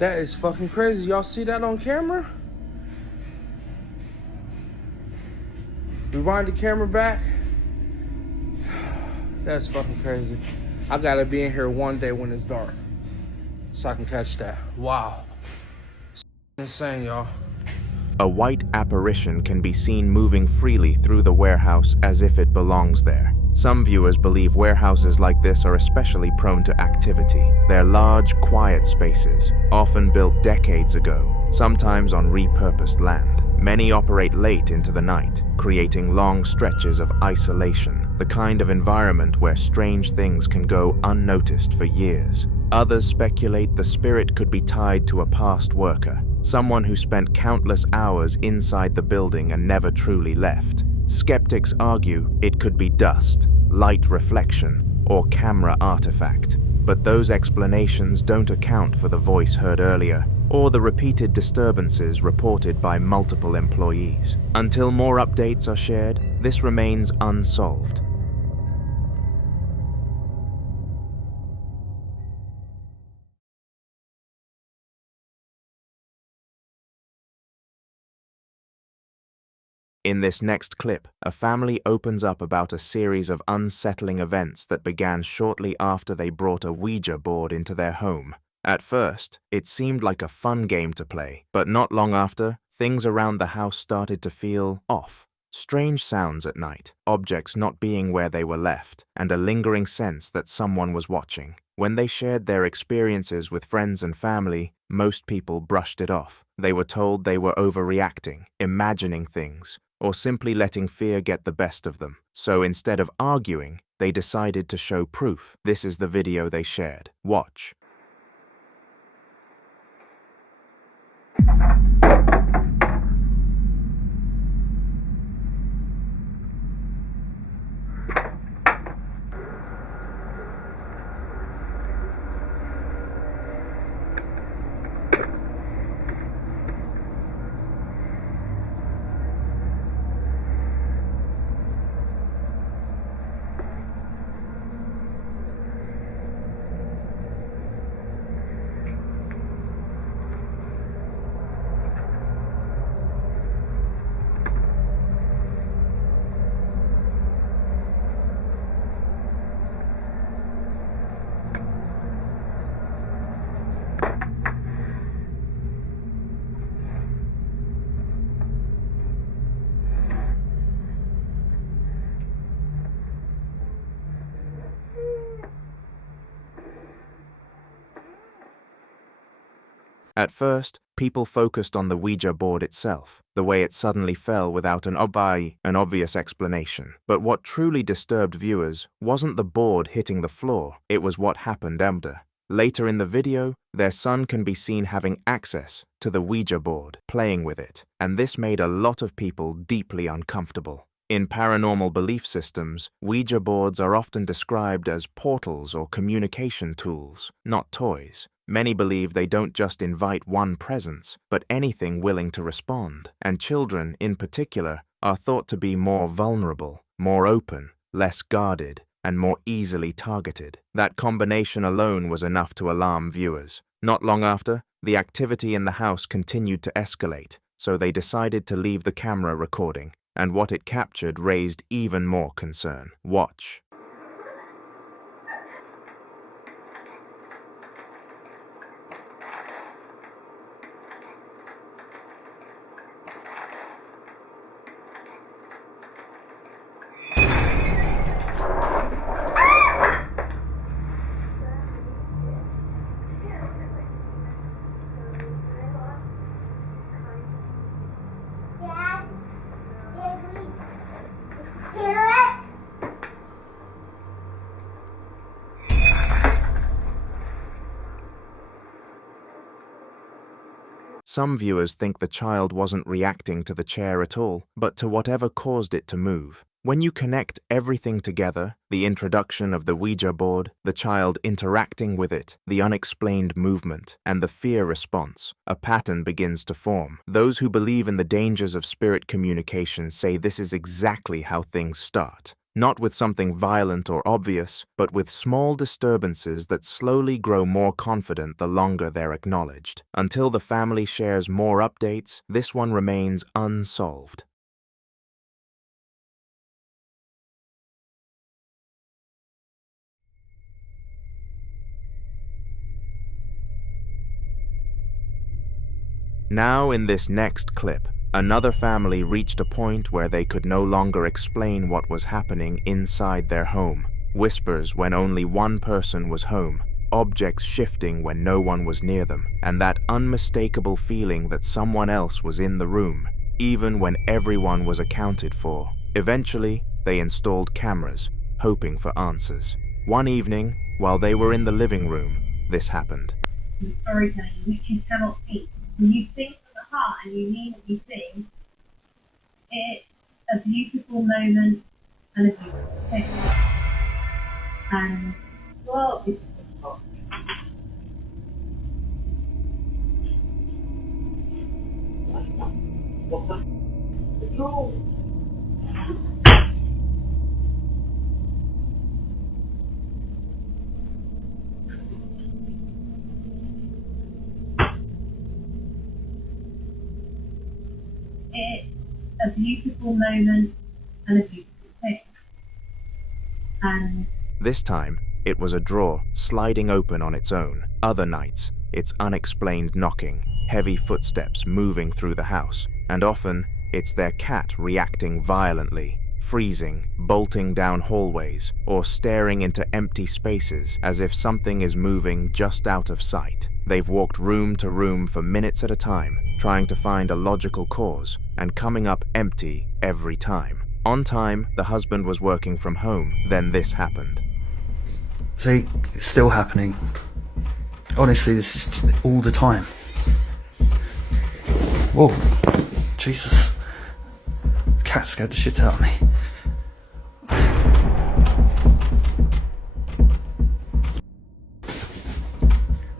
That is fucking crazy. Y'all see that on camera? Rewind the camera back. That's fucking crazy. I gotta be in here one day when it's dark so I can catch that. Wow. It's insane, y'all. A white apparition can be seen moving freely through the warehouse as if it belongs there. Some viewers believe warehouses like this are especially prone to activity. They're large, quiet spaces, often built decades ago, sometimes on repurposed land. Many operate late into the night, creating long stretches of isolation, the kind of environment where strange things can go unnoticed for years. Others speculate the spirit could be tied to a past worker, someone who spent countless hours inside the building and never truly left. Skeptics argue it could be dust, light reflection, or camera artifact, but those explanations don't account for the voice heard earlier or the repeated disturbances reported by multiple employees. Until more updates are shared, this remains unsolved. In this next clip, a family opens up about a series of unsettling events that began shortly after they brought a Ouija board into their home. At first, it seemed like a fun game to play, but not long after, things around the house started to feel off. Strange sounds at night, objects not being where they were left, and a lingering sense that someone was watching. When they shared their experiences with friends and family, most people brushed it off. They were told they were overreacting, imagining things, or simply letting fear get the best of them. So instead of arguing, they decided to show proof. This is the video they shared. Watch. At first, people focused on the Ouija board itself, the way it suddenly fell without an obvious explanation. But what truly disturbed viewers wasn't the board hitting the floor, it was what happened after. Later in the video, their son can be seen having access to the Ouija board, playing with it, and this made a lot of people deeply uncomfortable. In paranormal belief systems, Ouija boards are often described as portals or communication tools, not toys. Many believe they don't just invite one presence, but anything willing to respond, and children, in particular, are thought to be more vulnerable, more open, less guarded, and more easily targeted. That combination alone was enough to alarm viewers. Not long after, the activity in the house continued to escalate, so they decided to leave the camera recording, and what it captured raised even more concern. Watch. Some viewers think the child wasn't reacting to the chair at all, but to whatever caused it to move. When you connect everything together, the introduction of the Ouija board, the child interacting with it, the unexplained movement, and the fear response, a pattern begins to form. Those who believe in the dangers of spirit communication say this is exactly how things start. Not with something violent or obvious, but with small disturbances that slowly grow more confident the longer they're acknowledged. Until the family shares more updates, this one remains unsolved. Now in this next clip, another family reached a point where they could no longer explain what was happening inside their home. Whispers when only one person was home, objects shifting when no one was near them, and that unmistakable feeling that someone else was in the room, even when everyone was accounted for. Eventually, they installed cameras, hoping for answers. One evening, while they were in the living room, this happened. Storytelling, which you cannot think. When you think from the heart and you mean what you think, it's a beautiful moment and a beautiful thing. And, well, it's a beautiful moment and a beautiful thing. And this time, it was a drawer sliding open on its own. Other nights, it's unexplained knocking, heavy footsteps moving through the house, and often, it's their cat reacting violently, freezing, bolting down hallways, or staring into empty spaces as if something is moving just out of sight. They've walked room to room for minutes at a time, trying to find a logical cause, and coming up empty every time. On time, the husband was working from home, then this happened. See, it's still happening. Honestly, this is all the time. Whoa, Jesus. The cat scared the shit out of me.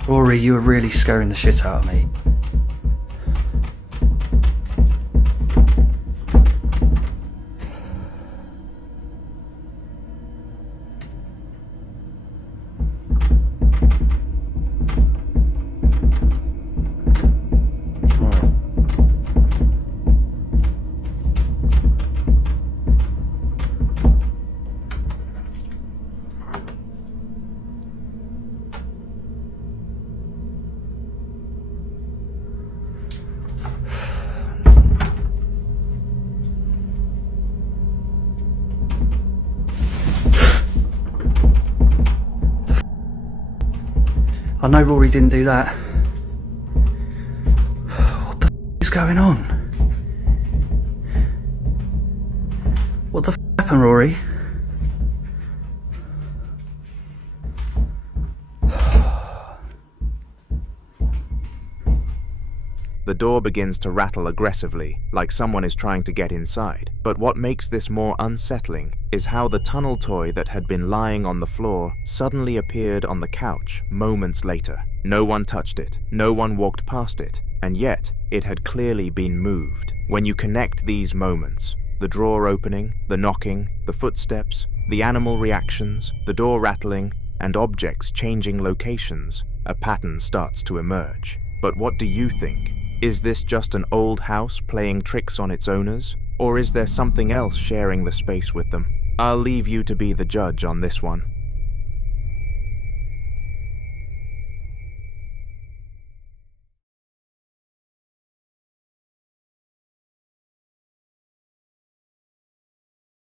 Rory, you were really scaring the shit out of me. I know Rory didn't do that. is going on? What the f happened, Rory? The door begins to rattle aggressively, like someone is trying to get inside. But what makes this more unsettling is how the tunnel toy that had been lying on the floor suddenly appeared on the couch moments later. No one touched it, no one walked past it, and yet it had clearly been moved. When you connect these moments, the drawer opening, the knocking, the footsteps, the animal reactions, the door rattling, and objects changing locations, a pattern starts to emerge. But what do you think? Is this just an old house playing tricks on its owners? Or is there something else sharing the space with them? I'll leave you to be the judge on this one.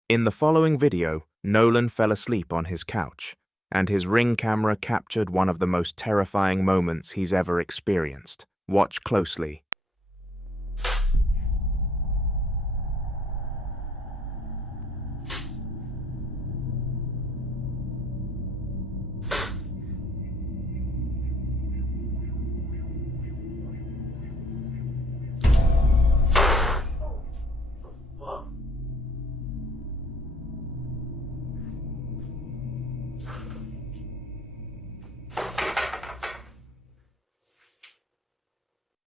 In the following video, Nolan fell asleep on his couch, and his Ring camera captured one of the most terrifying moments he's ever experienced. Watch closely.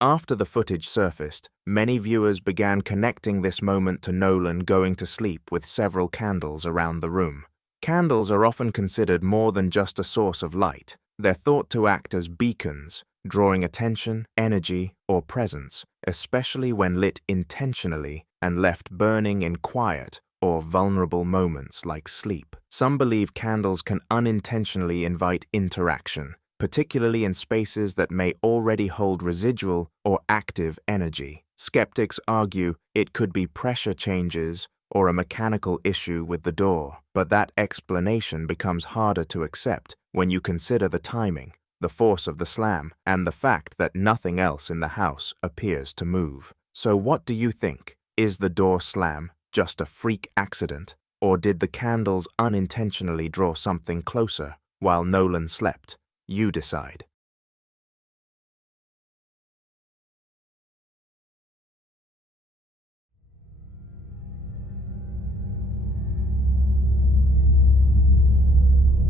After the footage surfaced, many viewers began connecting this moment to Nolan going to sleep with several candles around the room. Candles are often considered more than just a source of light. They're thought to act as beacons, drawing attention, energy, or presence, especially when lit intentionally and left burning in quiet or vulnerable moments like sleep. Some believe candles can unintentionally invite interaction, particularly in spaces that may already hold residual or active energy. Skeptics argue it could be pressure changes or a mechanical issue with the door, but that explanation becomes harder to accept when you consider the timing, the force of the slam, and the fact that nothing else in the house appears to move. So what do you think? Is the door slam just a freak accident, or did the candles unintentionally draw something closer while Nolan slept? You decide.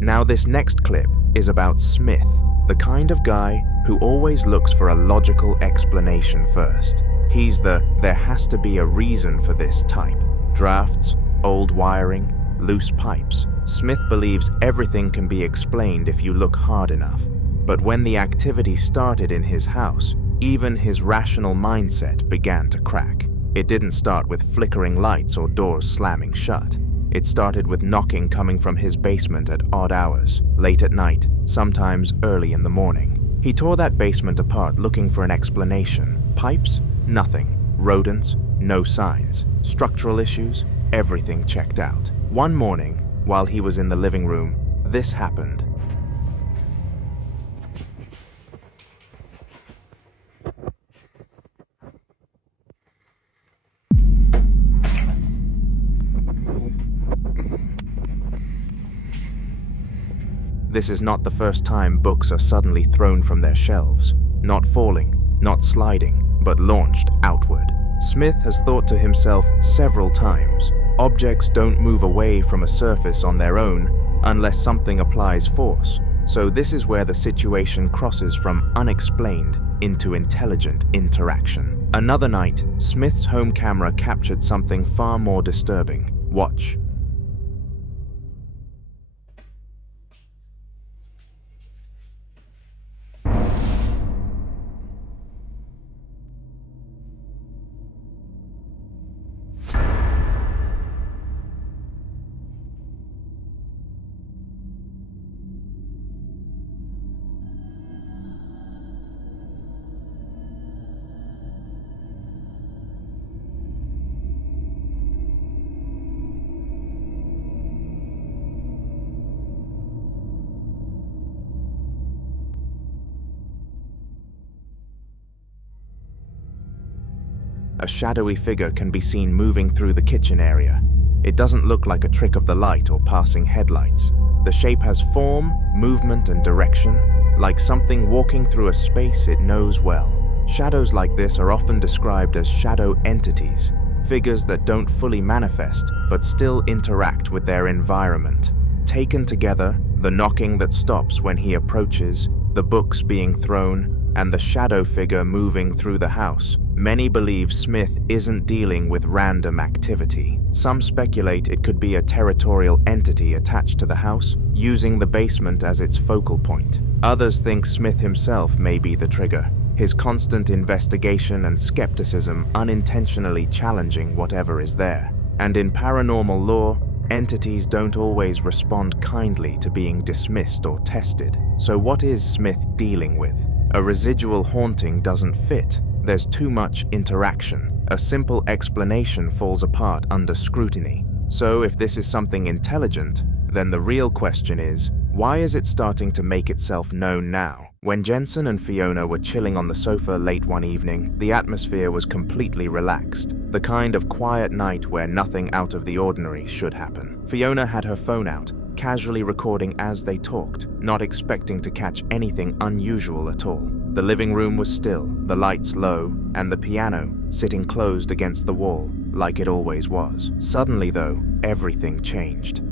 Now this next clip is about Smith, the kind of guy who always looks for a logical explanation first. He's the "there has to be a reason for this" type. Drafts, old wiring, loose pipes. Smith believes everything can be explained if you look hard enough. But when the activity started in his house, even his rational mindset began to crack. It didn't start with flickering lights or doors slamming shut. It started with knocking coming from his basement at odd hours, late at night, sometimes early in the morning. He tore that basement apart looking for an explanation. Pipes? Nothing. Rodents? No signs. Structural issues? Everything checked out. One morning, while he was in the living room, this happened. This is not the first time books are suddenly thrown from their shelves, not falling, not sliding, but launched outward. Smith has thought to himself several times, objects don't move away from a surface on their own unless something applies force. So this is where the situation crosses from unexplained into intelligent interaction. Another night, Smith's home camera captured something far more disturbing. Watch. a shadowy figure can be seen moving through the kitchen area. It doesn't look like a trick of the light or passing headlights. The shape has form, movement, and direction, like something walking through a space it knows well. Shadows like this are often described as shadow entities, figures that don't fully manifest but still interact with their environment. Taken together, the knocking that stops when he approaches, the books being thrown, and the shadow figure moving through the house, many believe Smith isn't dealing with random activity. Some speculate it could be a territorial entity attached to the house, using the basement as its focal point. Others think Smith himself may be the trigger, his constant investigation and skepticism unintentionally challenging whatever is there. And in paranormal lore, entities don't always respond kindly to being dismissed or tested. So what is Smith dealing with? A residual haunting doesn't fit. There's too much interaction. A simple explanation falls apart under scrutiny. So if this is something intelligent, then the real question is, why is it starting to make itself known now? When Jensen and Fiona were chilling on the sofa late one evening, the atmosphere was completely relaxed, the kind of quiet night where nothing out of the ordinary should happen. Fiona had her phone out, casually recording as they talked, not expecting to catch anything unusual at all. The living room was still, the lights low, and the piano sitting closed against the wall, like it always was. Suddenly, though, everything changed.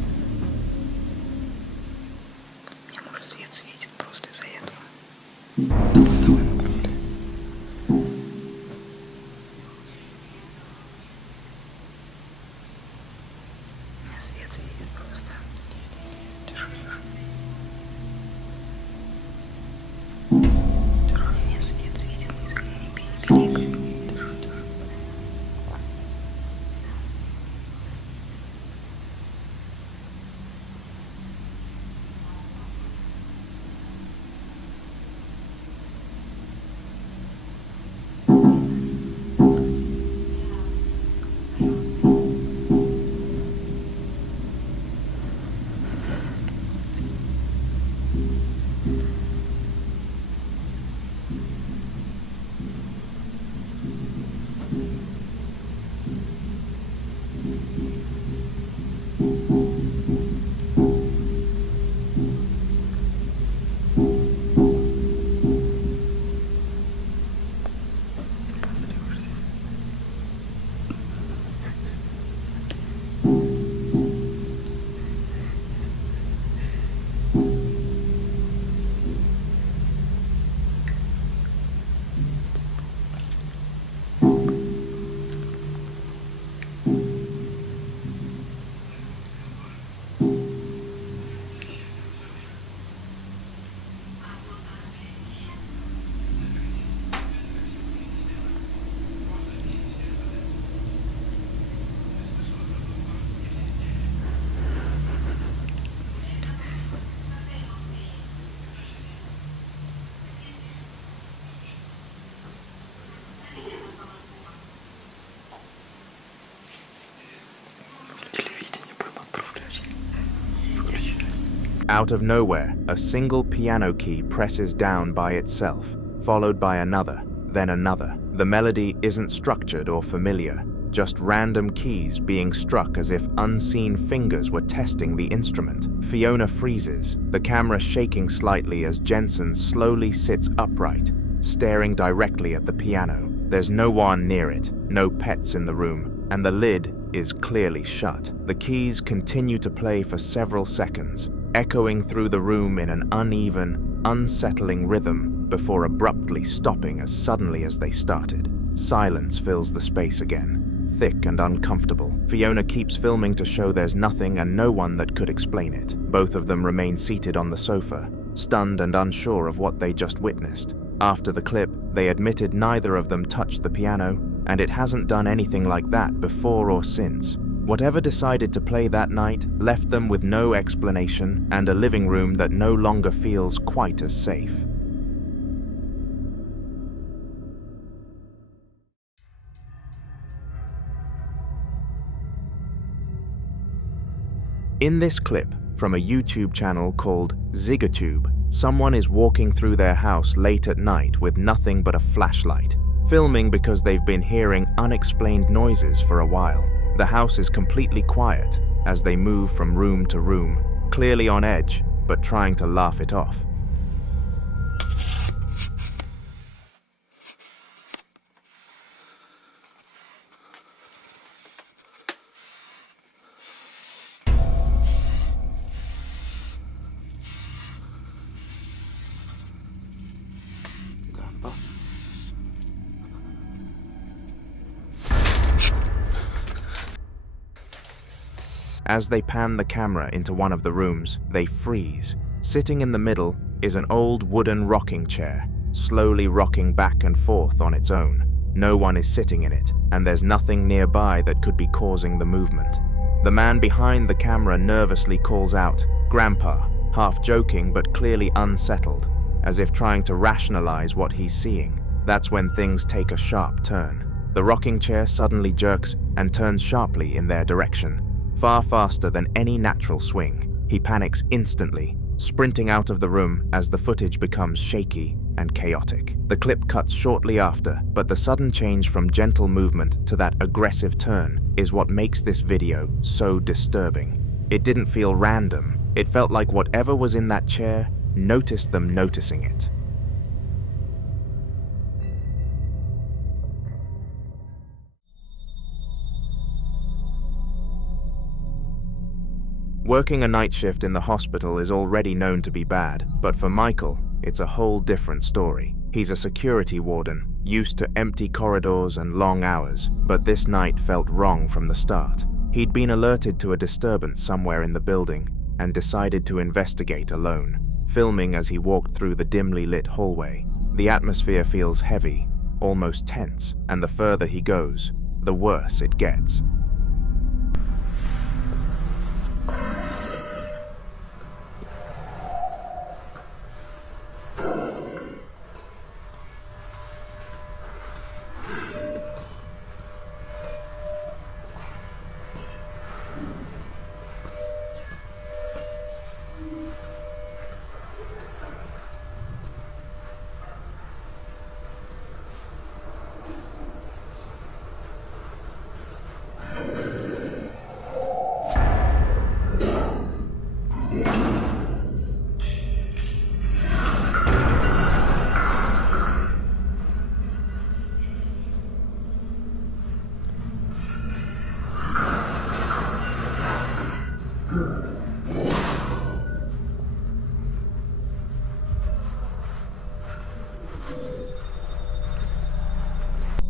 Out of nowhere, a single piano key presses down by itself, followed by another, then another. The melody isn't structured or familiar, just random keys being struck as if unseen fingers were testing the instrument. Fiona freezes, the camera shaking slightly as Jensen slowly sits upright, staring directly at the piano. There's no one near it, no pets in the room, and the lid is clearly shut. The keys continue to play for several seconds, echoing through the room in an uneven, unsettling rhythm before abruptly stopping as suddenly as they started. Silence fills the space again, thick and uncomfortable. Fiona keeps filming to show there's nothing and no one that could explain it. Both of them remain seated on the sofa, stunned and unsure of what they just witnessed. After the clip, they admitted neither of them touched the piano, and it hasn't done anything like that before or since. Whatever decided to play that night left them with no explanation and a living room that no longer feels quite as safe. In this clip, from a YouTube channel called Zigatube, someone is walking through their house late at night with nothing but a flashlight. filming because they've been hearing unexplained noises for a while. The house is completely quiet as they move from room to room, clearly on edge, but trying to laugh it off. As they pan the camera into one of the rooms, they freeze. Sitting in the middle is an old wooden rocking chair, slowly rocking back and forth on its own. No one is sitting in it, and there's nothing nearby that could be causing the movement. The man behind the camera nervously calls out, "Grandpa," half joking but clearly unsettled, as if trying to rationalize what he's seeing. That's when things take a sharp turn. The rocking chair suddenly jerks and turns sharply in their direction, far faster than any natural swing. He panics instantly, sprinting out of the room as the footage becomes shaky and chaotic. The clip cuts shortly after, but the sudden change from gentle movement to that aggressive turn is what makes this video so disturbing. It didn't feel random. It felt like whatever was in that chair noticed them noticing it. Working a night shift in the hospital is already known to be bad, but for Michael, it's a whole different story. He's a security warden, used to empty corridors and long hours, but this night felt wrong from the start. He'd been alerted to a disturbance somewhere in the building and decided to investigate alone, filming as he walked through the dimly lit hallway. The atmosphere feels heavy, almost tense, and the further he goes, the worse it gets.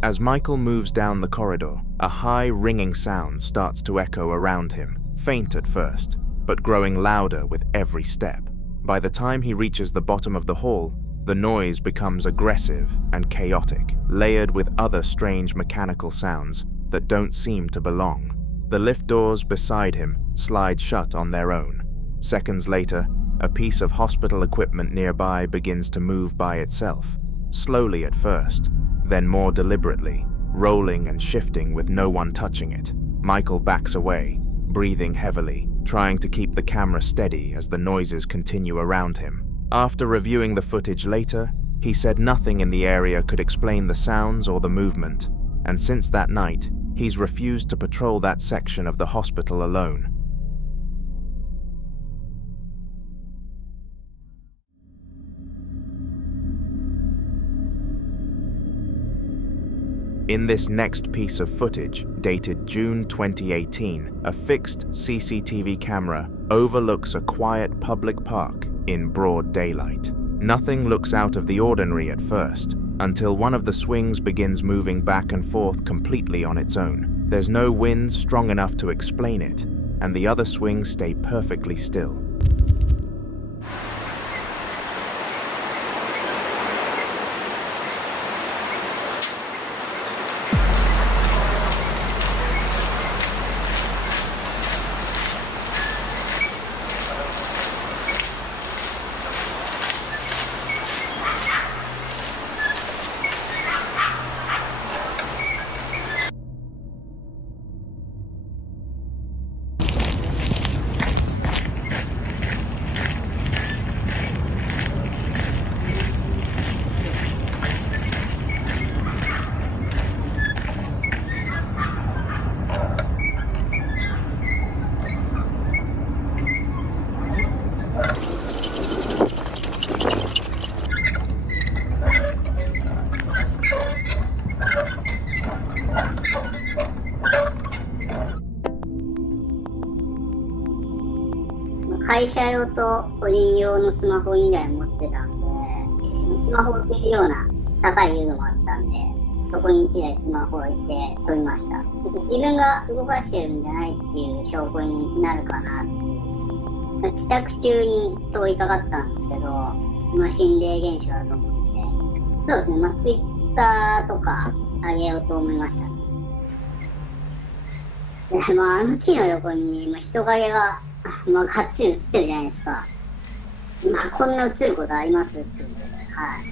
As Michael moves down the corridor, a high ringing sound starts to echo around him, faint at first, but growing louder with every step. By the time he reaches the bottom of the hall, the noise becomes aggressive and chaotic, layered with other strange mechanical sounds that don't seem to belong. The lift doors beside him slide shut on their own. Seconds later, a piece of hospital equipment nearby begins to move by itself, slowly at first, then more deliberately, rolling and shifting with no one touching it. Michael backs away, breathing heavily, trying to keep the camera steady as the noises continue around him. After reviewing the footage later, he said nothing in the area could explain the sounds or the movement, and since that night, he's refused to patrol that section of the hospital alone. In this next piece of footage, dated June 2018, a fixed CCTV camera overlooks a quiet public park in broad daylight. Nothing looks out of the ordinary at first, until one of the swings begins moving back and forth completely on its own. There's no wind strong enough to explain it, and the other swings stay perfectly still. 会社用と個人用のスマホ2台持ってたんで、スマホを置けるような高い遊具もあったんで、そこに1台スマホを置いて撮りました。自分が動かしてるんじゃないっていう証拠になるかな。帰宅中に通りかかったんですけど、心霊現象だと思って、そうですね、ツイッターとか上げようと思いましたね。であの木の横に、人影が、がっつり映ってるじゃないですか。こんな映ることありますっていうことで、はい。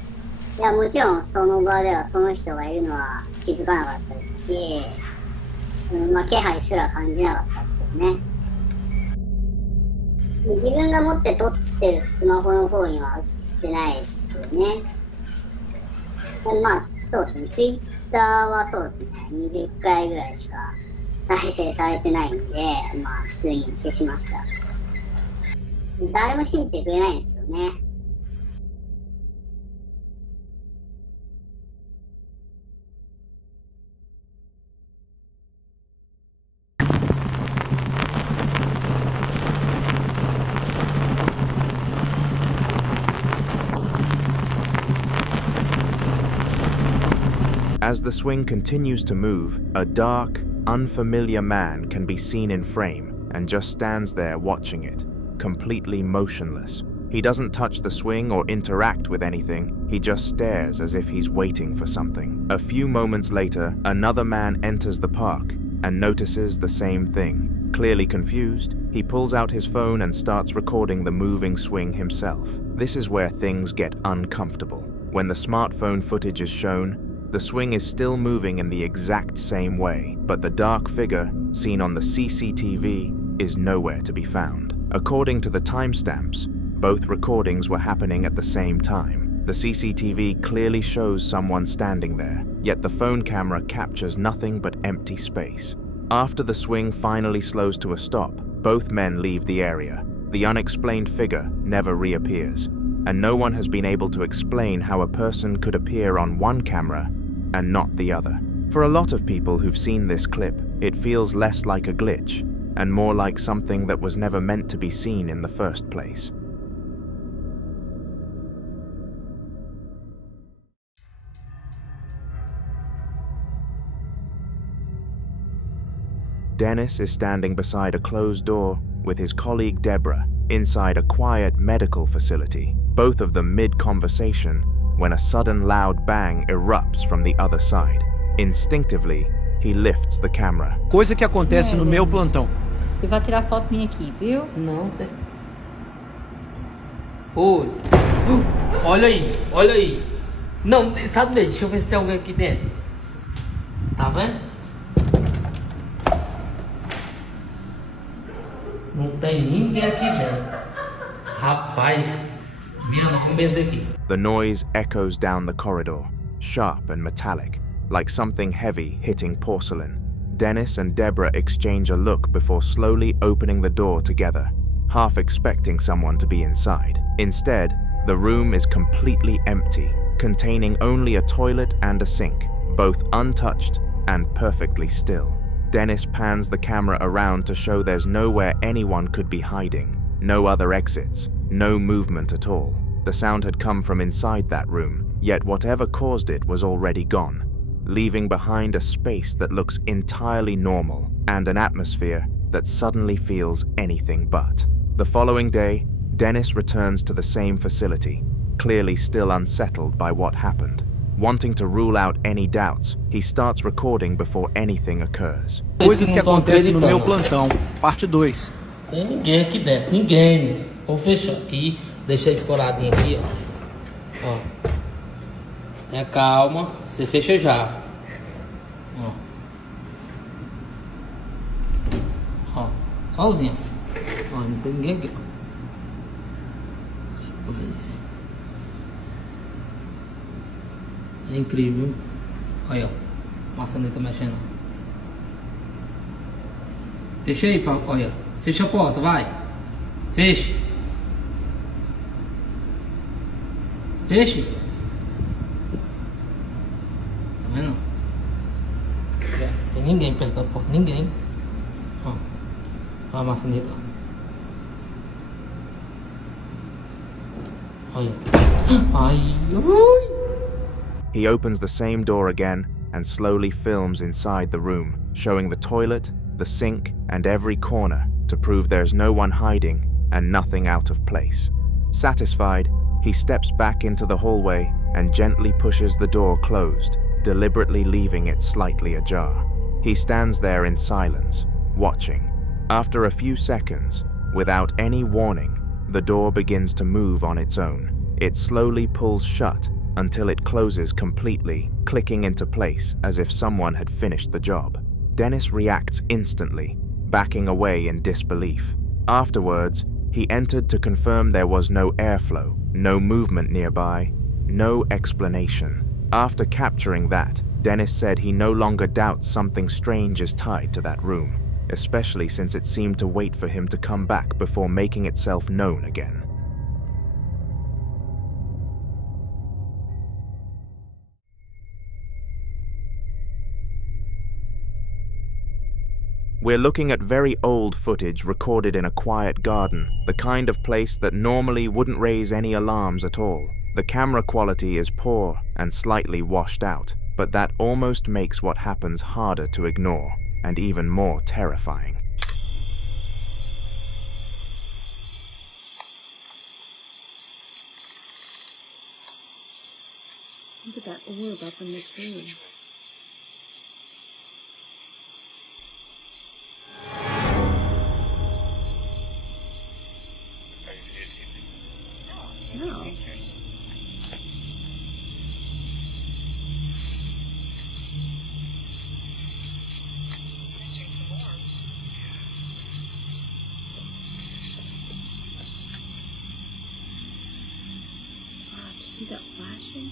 いや、もちろんその場ではその人がいるのは気づかなかったですし、気配すら感じなかったですよね。自分が持って撮ってるスマホの方には映ってないですよね。そうですね、ツイッターはそうですね、20回ぐらいしか再生されてないんで、普通に消しました。誰も信じてくれないんですよね。As the swing continues to move, a dark, unfamiliar man can be seen in frame and just stands there watching it, completely motionless. He doesn't touch the swing or interact with anything, he just stares as if he's waiting for something. A few moments later, another man enters the park and notices the same thing. Clearly confused, he pulls out his phone and starts recording the moving swing himself. This is where things get uncomfortable. When the smartphone footage is shown, the swing is still moving in the exact same way, but the dark figure seen on the CCTV is nowhere to be found. According to the timestamps, both recordings were happening at the same time. The CCTV clearly shows someone standing there, yet the phone camera captures nothing but empty space. After the swing finally slows to a stop, both men leave the area. The unexplained figure never reappears, and no one has been able to explain how a person could appear on one camera and not the other. For a lot of people who've seen this clip, it feels less like a glitch and more like something that was never meant to be seen in the first place. Dennis is standing beside a closed door with his colleague Deborah inside a quiet medical facility, both of them mid-conversation, when a sudden loud bang erupts from the other side. Instinctively, he lifts the camera. Coisa que acontece no meu plantão. Você vai tirar foto minha aqui, viu? Não, tem. Oi. Olha aí, olha aí. Não, sabe, deixa eu ver se tem alguém aqui dentro. Tá vendo? Não tem ninguém aqui dentro. Rapaz, vamos benzer aqui. The noise echoes down the corridor, sharp and metallic, like something heavy hitting porcelain. Dennis and Deborah exchange a look before slowly opening the door together, half expecting someone to be inside. Instead, the room is completely empty, containing only a toilet and a sink, both untouched and perfectly still. Dennis pans the camera around to show there's nowhere anyone could be hiding, no other exits, no movement at all. The sound had come from inside that room, yet whatever caused it was already gone, leaving behind a space that looks entirely normal and an atmosphere that suddenly feels anything but. The following day, Dennis returns to the same facility, clearly still unsettled by what happened. Wanting to rule out any doubts, he starts recording before anything occurs. Coisas que acontecem no meu plantão, parte 2. Tem ninguém aqui dentro, ninguém. Vou fechar aqui, deixar escoradinho aqui, ó. Tenha calma, você fecha já. Ó, sozinho. Ó, não tem ninguém aqui, ó. Pois. É incrível. Olha, ó. Maçaneta mexendo. Fecha aí, olha. Fecha a porta, vai. Fecha. Fecha. Tá vendo? Tem ninguém perto da porta, ninguém. Ó. Ó a maçaneta, ó. He opens the same door again and slowly films inside the room, showing the toilet, the sink, and every corner to prove there's no one hiding and nothing out of place. Satisfied, he steps back into the hallway and gently pushes the door closed, deliberately leaving it slightly ajar. He stands there in silence, watching. After a few seconds, without any warning, the door begins to move on its own. It slowly pulls shut until it closes completely, clicking into place as if someone had finished the job. Dennis reacts instantly, backing away in disbelief. Afterwards, he entered to confirm there was no airflow, no movement nearby, no explanation. After capturing that, Dennis said he no longer doubts something strange is tied to that room, especially since it seemed to wait for him to come back before making itself known again. We're looking at very old footage recorded in a quiet garden, the kind of place that normally wouldn't raise any alarms at all. The camera quality is poor and slightly washed out, but that almost makes what happens harder to ignore and even more terrifying. Look at that orb up in the tree. No. See that flashing?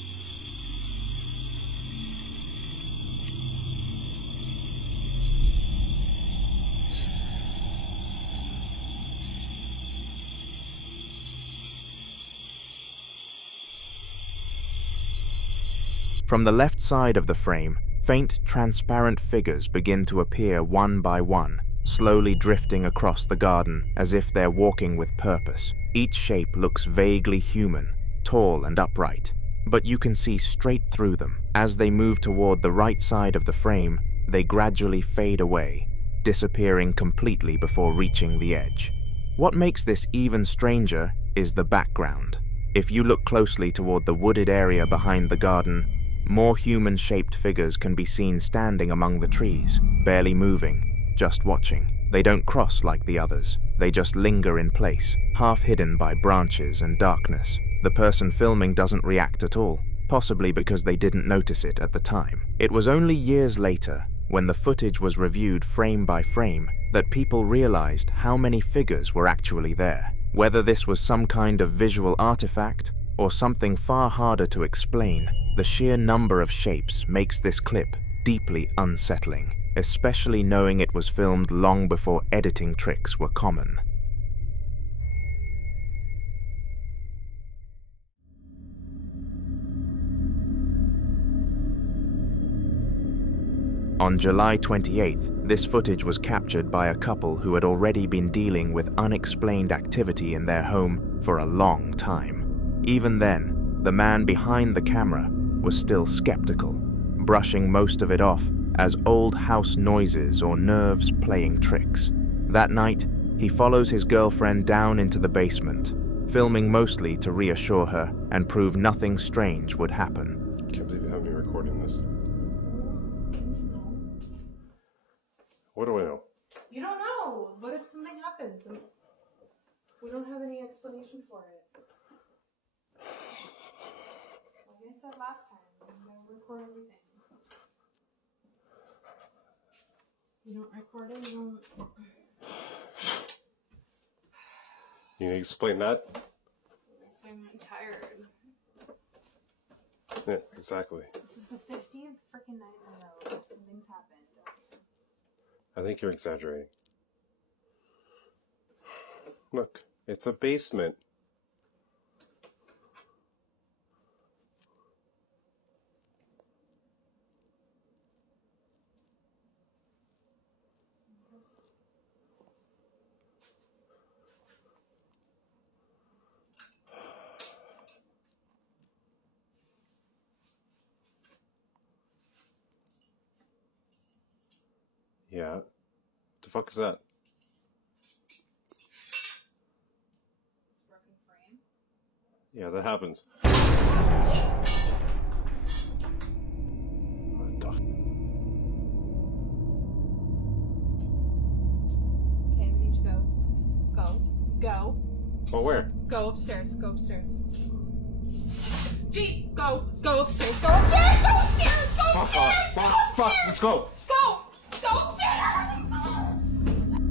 From the left side of the frame, faint, transparent figures begin to appear one by one, slowly drifting across the garden as if they're walking with purpose. Each shape looks vaguely human, tall and upright, but you can see straight through them. As they move toward the right side of the frame, they gradually fade away, disappearing completely before reaching the edge. What makes this even stranger is the background. If you look closely toward the wooded area behind the garden, more human-shaped figures can be seen standing among the trees, barely moving, just watching. They don't cross like the others. They just linger in place, half hidden by branches and darkness. The person filming doesn't react at all, possibly because they didn't notice it at the time. It was only years later, when the footage was reviewed frame by frame, that people realized how many figures were actually there. Whether this was some kind of visual artifact or something far harder to explain, the sheer number of shapes makes this clip deeply unsettling, especially knowing it was filmed long before editing tricks were common. On July 28th, this footage was captured by a couple who had already been dealing with unexplained activity in their home for a long time. Even then, the man behind the camera was still skeptical, brushing most of it off as old house noises or nerves playing tricks. That night, he follows his girlfriend down into the basement, filming mostly to reassure her and prove nothing strange would happen. Can't believe you have me recording this. What do I know? You don't know. What if something happens and we don't have any explanation for it? Like I said last time, we don't record everything. You don't record it, you don't... You need to explain that? That's why I'm tired. Yeah, exactly. This is the 50th freaking night in a row. Something's happened. I think you're exaggerating. Look, it's a basement. Yeah. The fuck is that? Yeah, that happens. What the f? Okay, we need to go. Go. Oh, where? Go upstairs. Go upstairs. Gee, go upstairs. Go upstairs. Go upstairs. Go upstairs. Fuck, let's go. Go upstairs.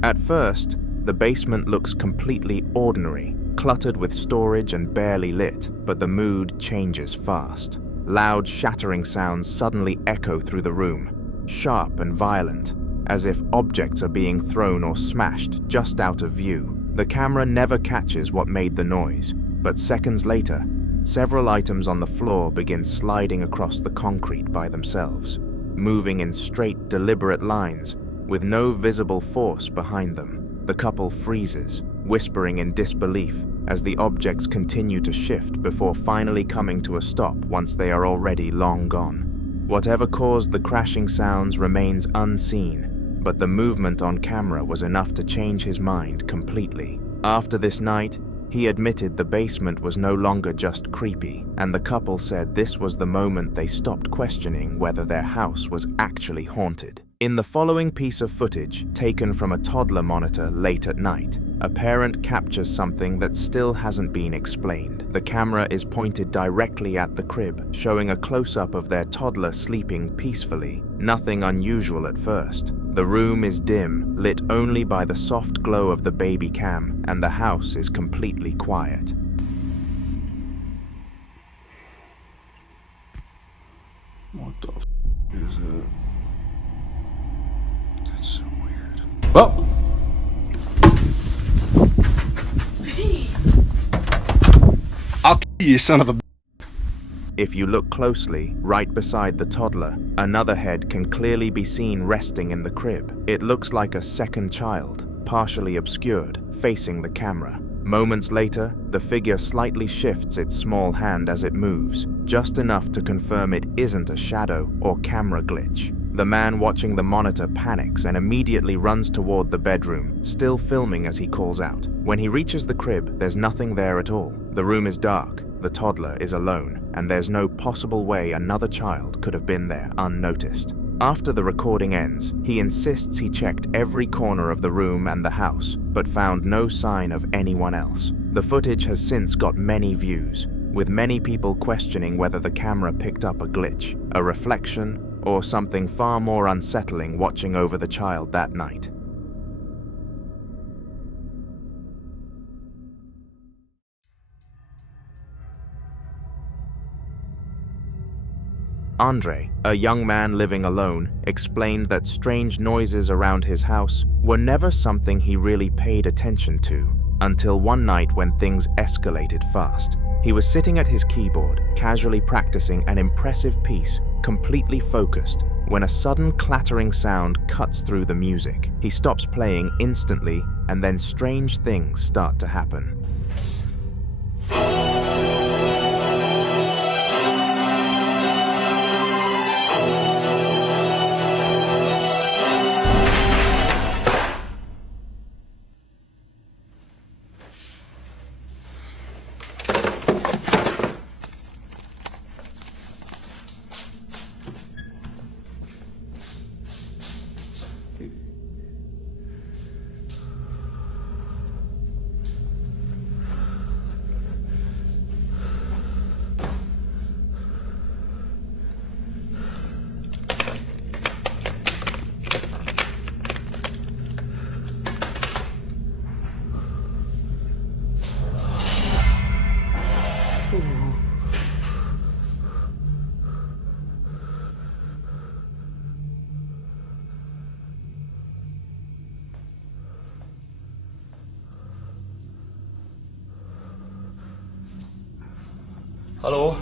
At first, the basement looks completely ordinary, cluttered with storage and barely lit, but the mood changes fast. Loud shattering sounds suddenly echo through the room, sharp and violent, as if objects are being thrown or smashed just out of view. The camera never catches what made the noise, but seconds later, several items on the floor begin sliding across the concrete by themselves, moving in straight, deliberate lines, with no visible force behind them. The couple freezes, whispering in disbelief as the objects continue to shift before finally coming to a stop once they are already long gone. Whatever caused the crashing sounds remains unseen, but the movement on camera was enough to change his mind completely. After this night, he admitted the basement was no longer just creepy, and the couple said this was the moment they stopped questioning whether their house was actually haunted. In the following piece of footage, taken from a Toddler monitor late at night, a parent captures something that still hasn't been explained. The camera is pointed directly at the crib, showing a close-up of their toddler sleeping peacefully. Nothing unusual at first. The room is dim, lit only by the soft glow of the baby cam, and the house is completely quiet. What the f is that? That's so weird. Well! I'll kill you, son of a... If you look closely, right beside the toddler, another head can clearly be seen resting in the crib. It looks like a second child, partially obscured, facing the camera. Moments later, the figure slightly shifts its small hand as it moves, just enough to confirm it isn't a shadow or camera glitch. The man watching the monitor panics and immediately runs toward the bedroom, still filming as he calls out. When he reaches the crib, there's nothing there at all. The room is dark, the toddler is alone, and there's no possible way another child could have been there unnoticed. After the recording ends, he insists he checked every corner of the room and the house, but found no sign of anyone else. The footage has since got many views, with many people questioning whether the camera picked up a glitch, a reflection, or something far more unsettling watching over the child that night. Andre, a young man living alone, explained that strange noises around his house were never something he really paid attention to, until one night when things escalated fast. He was sitting at his keyboard, casually practicing an impressive piece, completely focused, when a sudden clattering sound cuts through the music. He stops playing instantly, and then strange things start to happen. Hallå?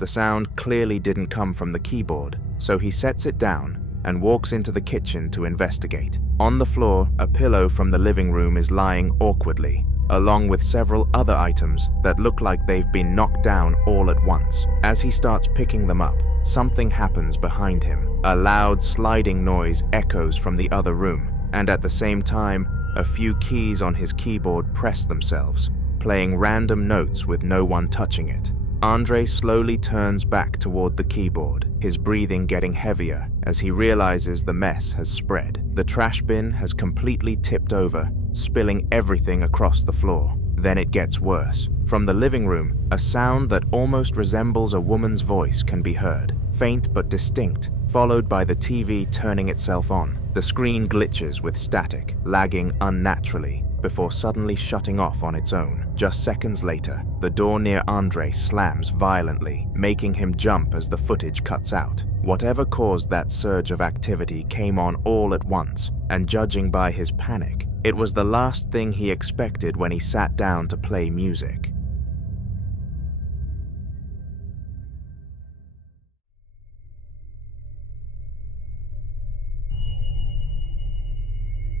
The sound clearly didn't come from the keyboard, so he sets it down and walks into the kitchen to investigate. On the floor, a pillow from the living room is lying awkwardly, along with several other items that look like they've been knocked down all at once. As he starts picking them up, something happens behind him. A loud sliding noise echoes from the other room, and at the same time, a few keys on his keyboard press themselves, playing random notes with no one touching it. Andre slowly turns back toward the keyboard, his breathing getting heavier as he realizes the mess has spread. The trash bin has completely tipped over, spilling everything across the floor. Then it gets worse. From the living room, a sound that almost resembles a woman's voice can be heard, faint but distinct, followed by the TV turning itself on. The screen glitches with static, lagging unnaturally, before suddenly shutting off on its own. Just seconds later, the door near Andre slams violently, making him jump as the footage cuts out. Whatever caused that surge of activity came on all at once, and judging by his panic, it was the last thing he expected when he sat down to play music.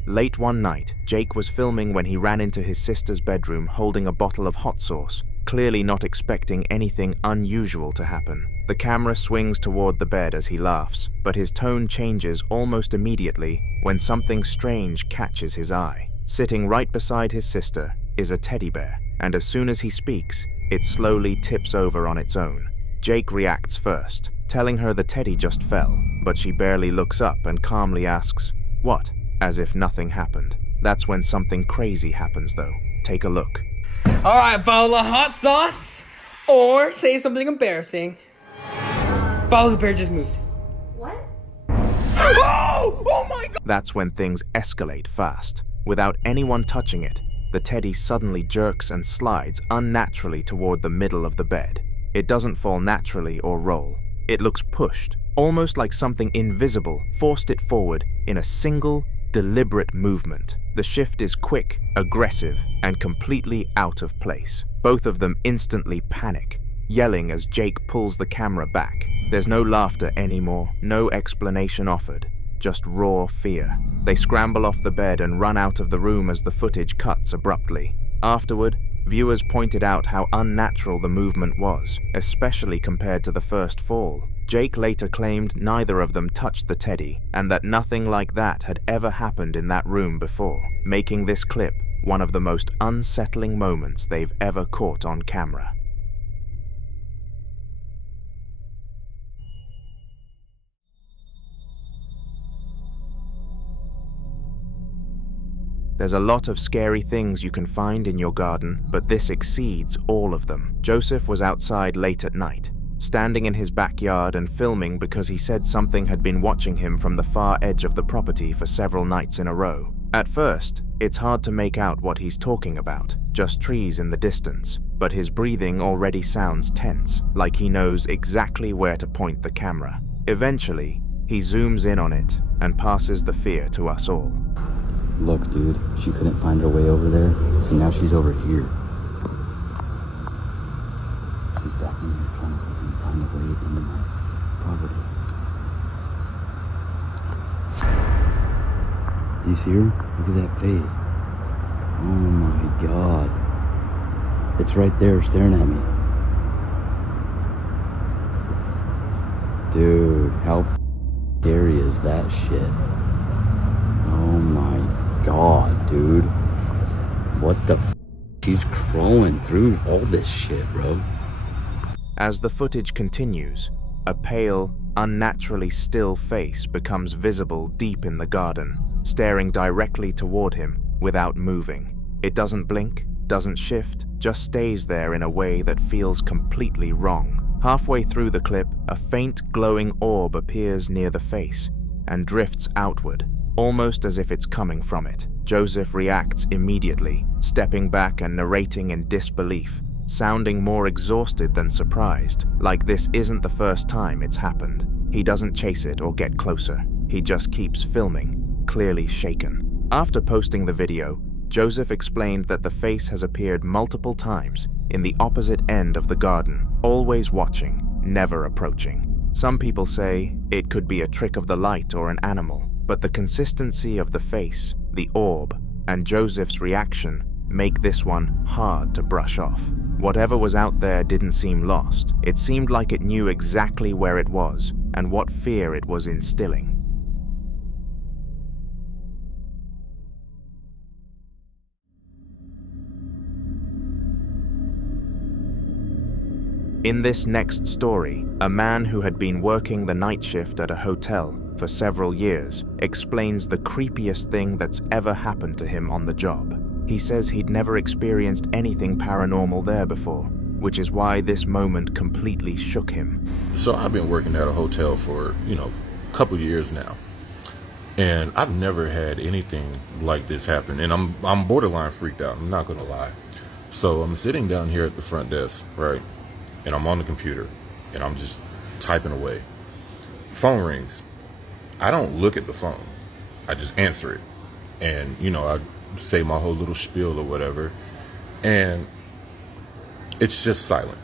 Late one night, Jake was filming when he ran into his sister's bedroom holding a bottle of hot sauce, clearly not expecting anything unusual to happen. The camera swings toward the bed as he laughs, but his tone changes almost immediately when something strange catches his eye. Sitting right beside his sister is a teddy bear, and as soon as he speaks, it slowly tips over on its own. Jake reacts first, telling her the teddy just fell, but she barely looks up and calmly asks, "What?" as if nothing happened. That's when something crazy happens though. Take a look. Alright, bottle of hot sauce, or say something embarrassing. Bottle of the bear just moved. What? Oh my god! That's when things escalate fast. Without anyone touching it, the teddy suddenly jerks and slides unnaturally toward the middle of the bed. It doesn't fall naturally or roll. It looks pushed, almost like something invisible forced it forward in a single, deliberate movement. The shift is quick, aggressive, and completely out of place. Both of them instantly panic, yelling as Jake pulls the camera back. There's no laughter anymore, no explanation offered, just raw fear. They scramble off the bed and run out of the room as the footage cuts abruptly. Afterward, viewers pointed out how unnatural the movement was, especially compared to the first fall. Jake later claimed neither of them touched the teddy and that nothing like that had ever happened in that room before, making this clip one of the most unsettling moments they've ever caught on camera. There's a lot of scary things you can find in your garden, but this exceeds all of them. Joseph was outside late at night, standing in his backyard and filming because he said something had been watching him from the far edge of the property for several nights in a row. At first, it's hard to make out what he's talking about, just trees in the distance, but his breathing already sounds tense, like he knows exactly where to point the camera. Eventually, he zooms in on it and passes the fear to us all. Look, dude, she couldn't find her way over there, so now she's over here. She's back in here trying to find a way into my property. Do you see her? Look at that face. Oh my god. It's right there staring at me. Dude, how scary is that shit? Oh my god, dude. What the f? She's crawling through all this shit, bro. As the footage continues, a pale, unnaturally still face becomes visible deep in the garden, staring directly toward him without moving. It doesn't blink, doesn't shift, just stays there in a way that feels completely wrong. Halfway through the clip, a faint glowing orb appears near the face and drifts outward, almost as if it's coming from it. Joseph reacts immediately, stepping back and narrating in disbelief, sounding more exhausted than surprised, like this isn't the first time it's happened. He doesn't chase it or get closer. He just keeps filming, clearly shaken. After posting the video, Joseph explained that the face has appeared multiple times in the opposite end of the garden, always watching, never approaching. Some people say it could be a trick of the light or an animal, but the consistency of the face, the orb, and Joseph's reaction make this one hard to brush off. Whatever was out there didn't seem lost. It seemed like it knew exactly where it was and what fear it was instilling. In this next story, a man who had been working the night shift at a hotel for several years explains the creepiest thing that's ever happened to him on the job. He says he'd never experienced anything paranormal there before, which is why this moment completely shook him. So I've been working at a hotel for, a couple years now. And I've never had anything like this happen. And I'm borderline freaked out, I'm not gonna lie. So I'm sitting down here at the front desk, right? And I'm on the computer and I'm just typing away. Phone rings. I don't look at the phone. I just answer it. And, I say my whole little spiel or whatever. And it's just silent.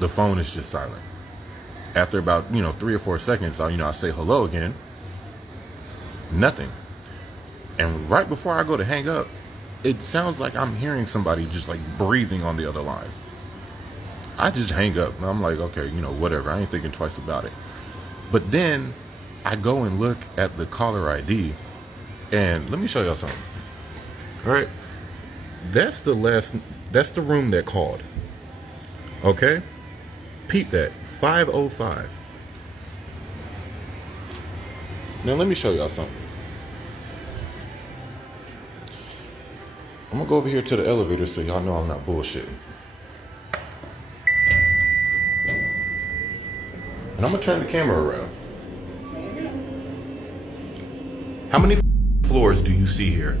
The phone is just silent. After about, 3 or 4 seconds, I say hello again. Nothing. And right before I go to hang up, it sounds like I'm hearing somebody just like breathing on the other line. I just hang up and I'm like, okay, whatever. I ain't thinking twice about it. But then I go and look at the caller ID and let me show y'all something. All right. That's the room that called. Okay. Peep that. 505. Now let me show y'all something. I'm gonna go over here to the elevator so y'all know I'm not bullshitting. And I'm gonna turn the camera around. How many floors do you see here?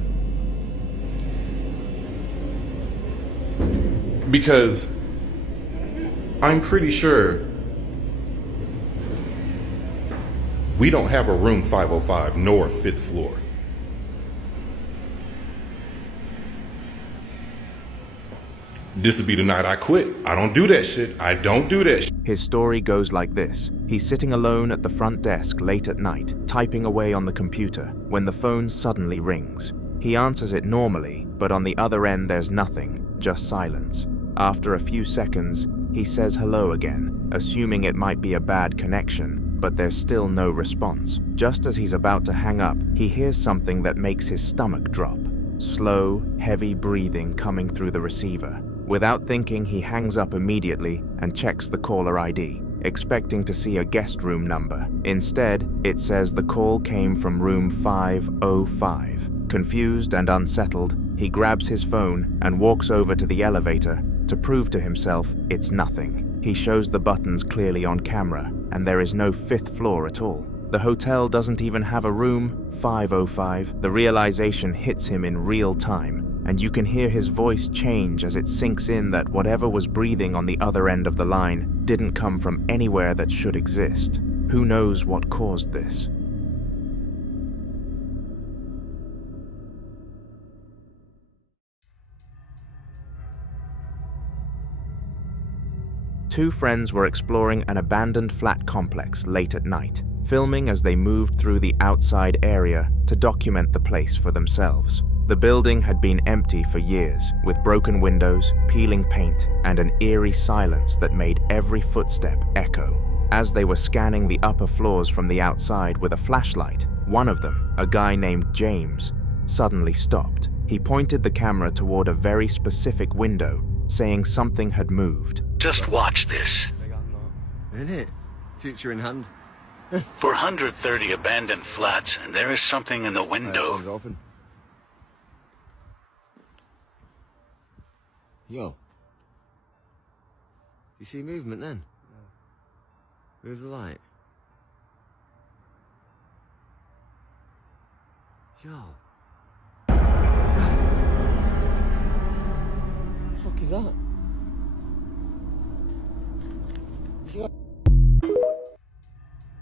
Because I'm pretty sure we don't have a room 505 nor 5th floor. This would be the night I quit. I don't do that shit. I don't do that shit. His story goes like this. He's sitting alone at the front desk late at night, typing away on the computer, when the phone suddenly rings. He answers it normally, but on the other end there's nothing, just silence. After a few seconds, he says hello again, assuming it might be a bad connection, but there's still no response. Just as he's about to hang up, he hears something that makes his stomach drop. Slow, heavy breathing coming through the receiver. Without thinking, he hangs up immediately and checks the caller ID, expecting to see a guest room number. Instead, it says the call came from room 505. Confused and unsettled, he grabs his phone and walks over to the elevator to prove to himself it's nothing. He shows the buttons clearly on camera, and there is no 5th floor at all. The hotel doesn't even have a room 505. The realization hits him in real time, and you can hear his voice change as it sinks in that whatever was breathing on the other end of the line didn't come from anywhere that should exist. Who knows what caused this? Two friends were exploring an abandoned flat complex late at night, filming as they moved through the outside area to document the place for themselves. The building had been empty for years, with broken windows, peeling paint, and an eerie silence that made every footstep echo. As they were scanning the upper floors from the outside with a flashlight, one of them, a guy named James, suddenly stopped. He pointed the camera toward a very specific window, saying something had moved. Just watch this. Isn't it? Future in hand. 430 abandoned flats, and there is something in the window. Open. Yo. You see movement then? Move the light. Yo. What the fuck is that?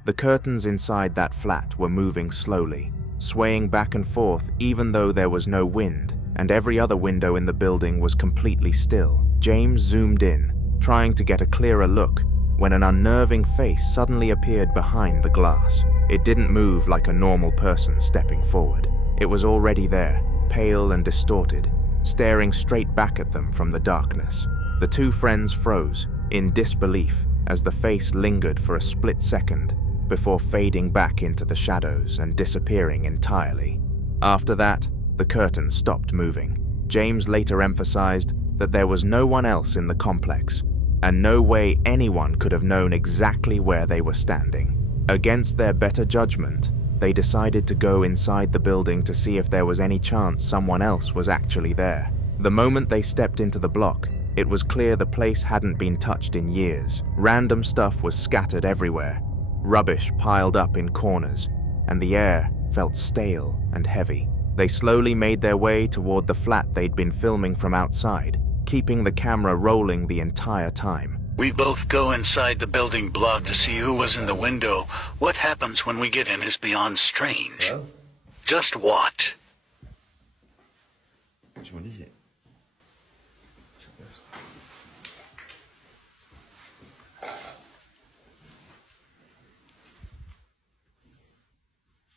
The curtains inside that flat were moving slowly, swaying back and forth even though there was no wind, and every other window in the building was completely still. James zoomed in, trying to get a clearer look, when an unnerving face suddenly appeared behind the glass. It didn't move like a normal person stepping forward. It was already there, pale and distorted, staring straight back at them from the darkness. The two friends froze, in disbelief, as the face lingered for a split second before fading back into the shadows and disappearing entirely. After that, the curtain stopped moving. James later emphasized that there was no one else in the complex, and no way anyone could have known exactly where they were standing. Against their better judgment, they decided to go inside the building to see if there was any chance someone else was actually there. The moment they stepped into the block, it was clear the place hadn't been touched in years. Random stuff was scattered everywhere, rubbish piled up in corners, and the air felt stale and heavy. They slowly made their way toward the flat they'd been filming from outside, keeping the camera rolling the entire time. We both go inside the building block to see who was in the window. What happens when we get in is beyond strange. Hello? Just what? Which one is it? Check this.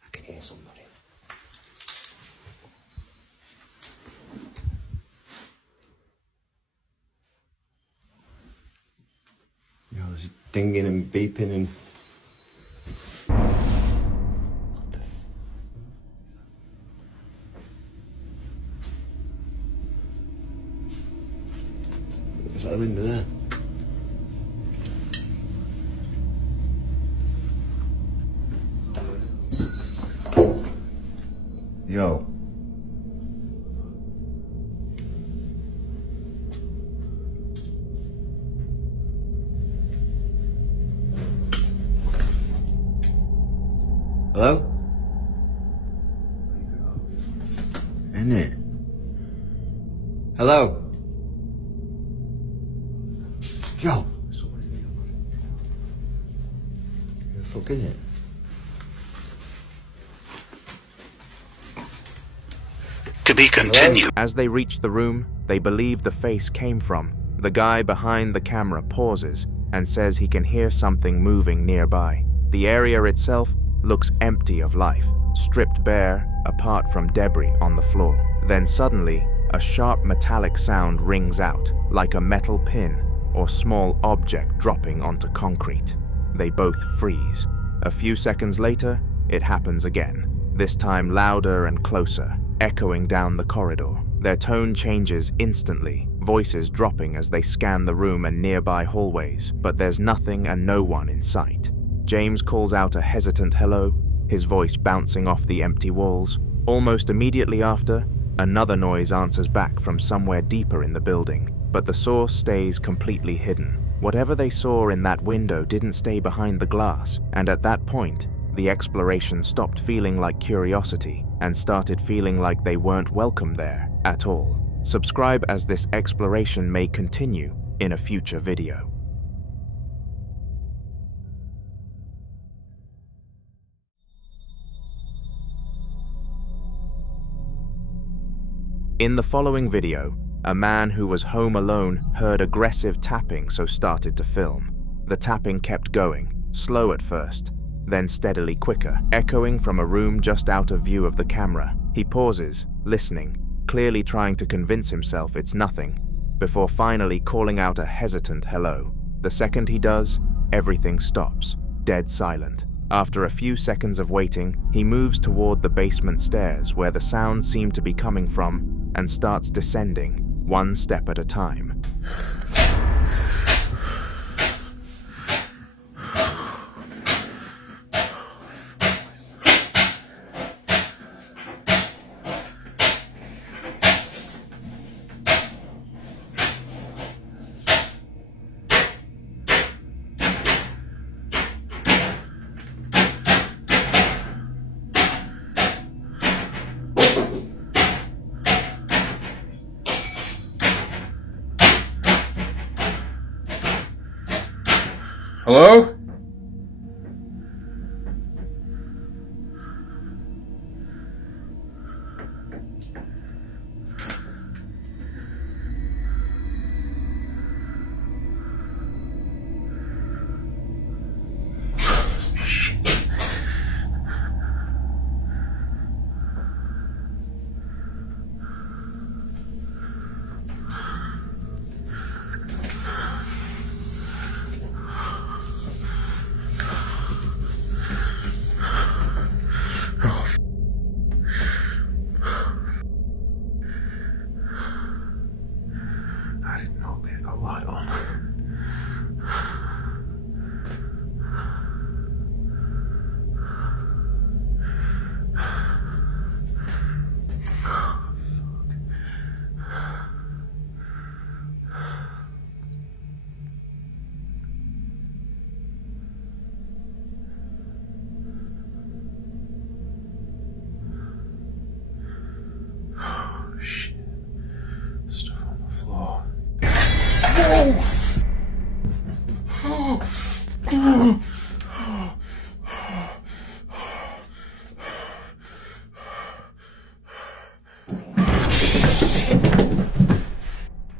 I can hear somebody. You know, there's dinging and beeping and... What's that window there? Yo. Hello? Isn't it? Hello? Yo! Who the fuck is it? To be continued. As they reach the room they believe the face came from, the guy behind the camera pauses and says he can hear something moving nearby. The area itself looks empty of life, stripped bare apart from debris on the floor. Then suddenly, a sharp metallic sound rings out, like a metal pin or small object dropping onto concrete. They both freeze. A few seconds later, it happens again, this time louder and closer, echoing down the corridor. Their tone changes instantly, voices dropping as they scan the room and nearby hallways, but there's nothing and no one in sight. James calls out a hesitant hello, his voice bouncing off the empty walls. Almost immediately after, another noise answers back from somewhere deeper in the building, but the source stays completely hidden. Whatever they saw in that window didn't stay behind the glass, and at that point, the exploration stopped feeling like curiosity and started feeling like they weren't welcome there at all. Subscribe as this exploration may continue in a future video. In the following video, a man who was home alone heard aggressive tapping, so started to film. The tapping kept going, slow at first, then steadily quicker, echoing from a room just out of view of the camera. He pauses, listening, clearly trying to convince himself it's nothing, before finally calling out a hesitant hello. The second he does, everything stops, dead silent. After a few seconds of waiting, he moves toward the basement stairs where the sound seemed to be coming from and starts descending, one step at a time. Hello?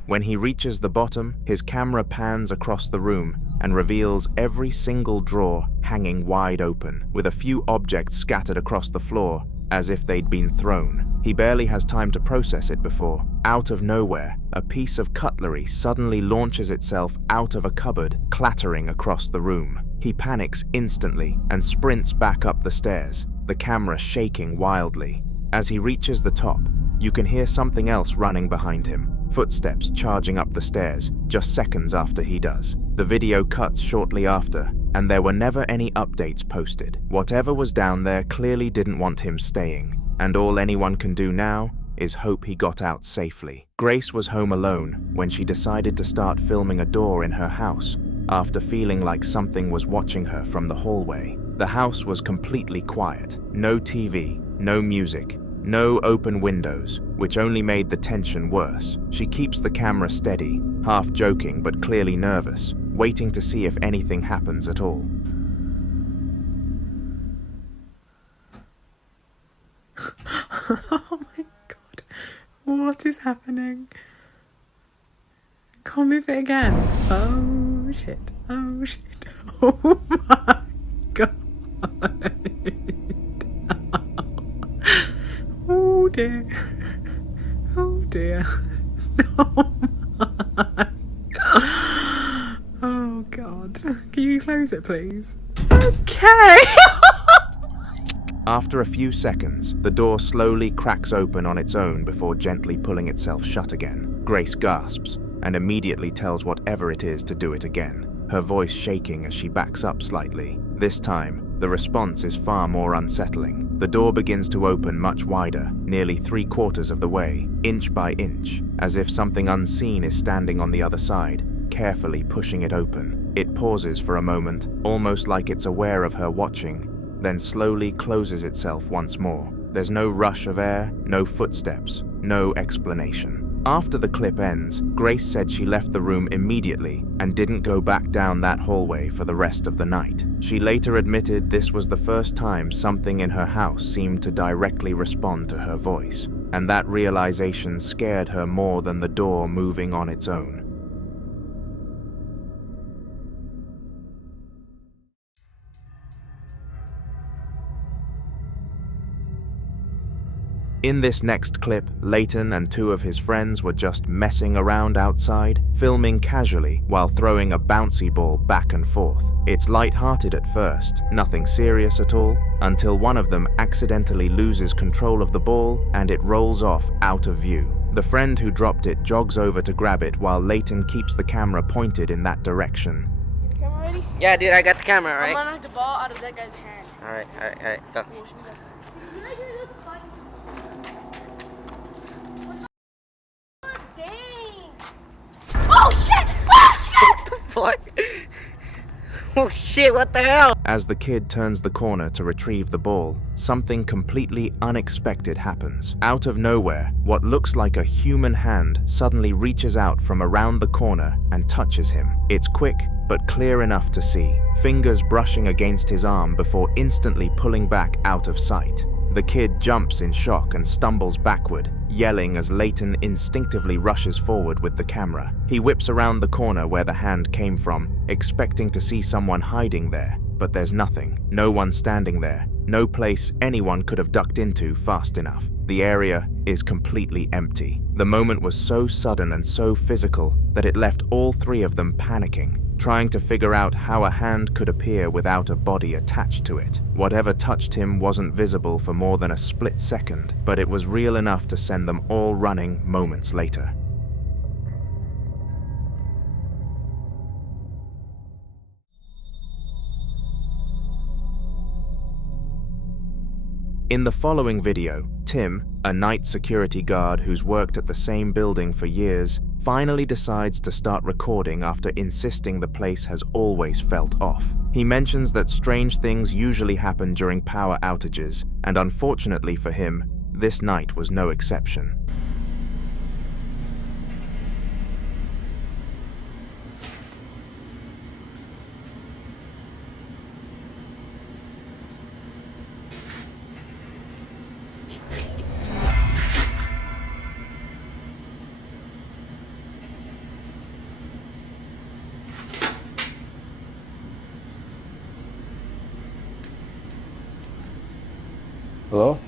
When he reaches the bottom, his camera pans across the room and reveals every single drawer hanging wide open, with a few objects scattered across the floor as if they'd been thrown. He barely has time to process it before, out of nowhere, a piece of cutlery suddenly launches itself out of a cupboard, clattering across the room. He panics instantly and sprints back up the stairs, the camera shaking wildly. As he reaches the top, you can hear something else running behind him, footsteps charging up the stairs just seconds after he does. The video cuts shortly after, and there were never any updates posted. Whatever was down there clearly didn't want him staying, and all anyone can do now is hope he got out safely. Grace was home alone when she decided to start filming a door in her house after feeling like something was watching her from the hallway. The house was completely quiet, no TV, no music, no open windows, which only made the tension worse. She keeps the camera steady, half joking but clearly nervous, waiting to see if anything happens at all. Oh my god. What is happening? Can't move it again. Oh shit. Oh shit. Oh my god. Oh dear. Oh dear. Oh my. Oh god. Can you close it please? Okay. After a few seconds, the door slowly cracks open on its own before gently pulling itself shut again. Grace gasps and immediately tells whatever it is to do it again, her voice shaking as she backs up slightly. This time, the response is far more unsettling. The door begins to open much wider, nearly 3/4 of the way, inch by inch, as if something unseen is standing on the other side, carefully pushing it open. It pauses for a moment, almost like it's aware of her watching, then slowly closes itself once more. There's no rush of air, no footsteps, no explanation. After the clip ends, Grace said she left the room immediately and didn't go back down that hallway for the rest of the night. She later admitted this was the first time something in her house seemed to directly respond to her voice, and that realization scared her more than the door moving on its own. In this next clip, Leighton and 2 of his friends were just messing around outside, filming casually while throwing a bouncy ball back and forth. It's light-hearted at first, nothing serious at all, until one of them accidentally loses control of the ball and it rolls off out of view. The friend who dropped it jogs over to grab it while Leighton keeps the camera pointed in that direction. You the camera ready? Yeah, dude, I got the camera, alright? I'm gonna knock the ball out of that guy's hand. Alright, go. Oh shit! Oh shit! What? Oh shit, what the hell? As the kid turns the corner to retrieve the ball, something completely unexpected happens. Out of nowhere, what looks like a human hand suddenly reaches out from around the corner and touches him. It's quick, but clear enough to see, fingers brushing against his arm before instantly pulling back out of sight. The kid jumps in shock and stumbles backward, yelling as Leighton instinctively rushes forward with the camera. He whips around the corner where the hand came from, expecting to see someone hiding there, but there's nothing. No one standing there, no place anyone could have ducked into fast enough. The area is completely empty. The moment was so sudden and so physical that it left all 3 of them panicking, trying to figure out how a hand could appear without a body attached to it. Whatever touched him wasn't visible for more than a split second, but it was real enough to send them all running moments later. In the following video, Tim, a night security guard who's worked at the same building for years, finally decides to start recording after insisting the place has always felt off. He mentions that strange things usually happen during power outages, and unfortunately for him, this night was no exception. Hello?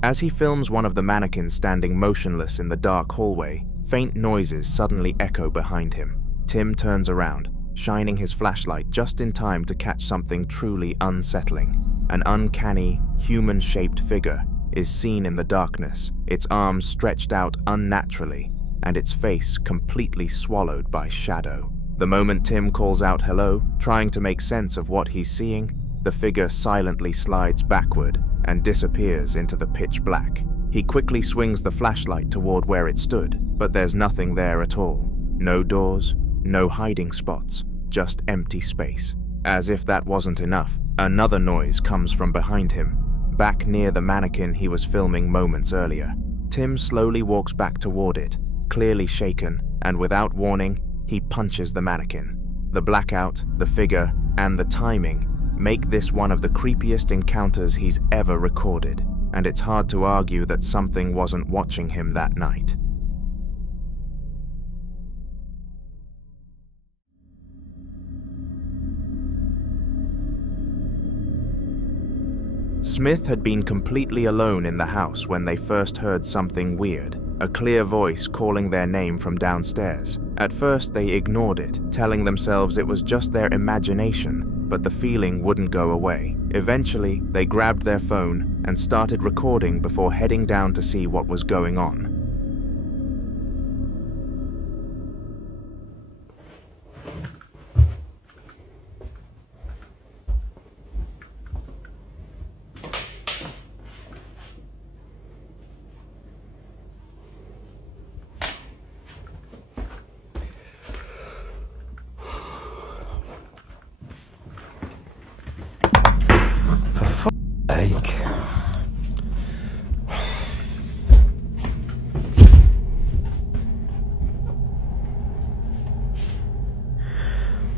As he films one of the mannequins standing motionless in the dark hallway, faint noises suddenly echo behind him. Tim turns around, shining his flashlight just in time to catch something truly unsettling. An uncanny, human-shaped figure is seen in the darkness, its arms stretched out unnaturally, and its face completely swallowed by shadow. The moment Tim calls out hello, trying to make sense of what he's seeing, the figure silently slides backward and disappears into the pitch black. He quickly swings the flashlight toward where it stood, but there's nothing there at all. No doors, no hiding spots, just empty space. As if that wasn't enough, another noise comes from behind him, back near the mannequin he was filming moments earlier. Tim slowly walks back toward it, clearly shaken, and without warning, he punches the mannequin. The blackout, the figure, and the timing make this one of the creepiest encounters he's ever recorded, and it's hard to argue that something wasn't watching him that night. Smith had been completely alone in the house when they first heard something weird, a clear voice calling their name from downstairs. At first they ignored it, telling themselves it was just their imagination, but the feeling wouldn't go away. Eventually, they grabbed their phone and started recording before heading down to see what was going on.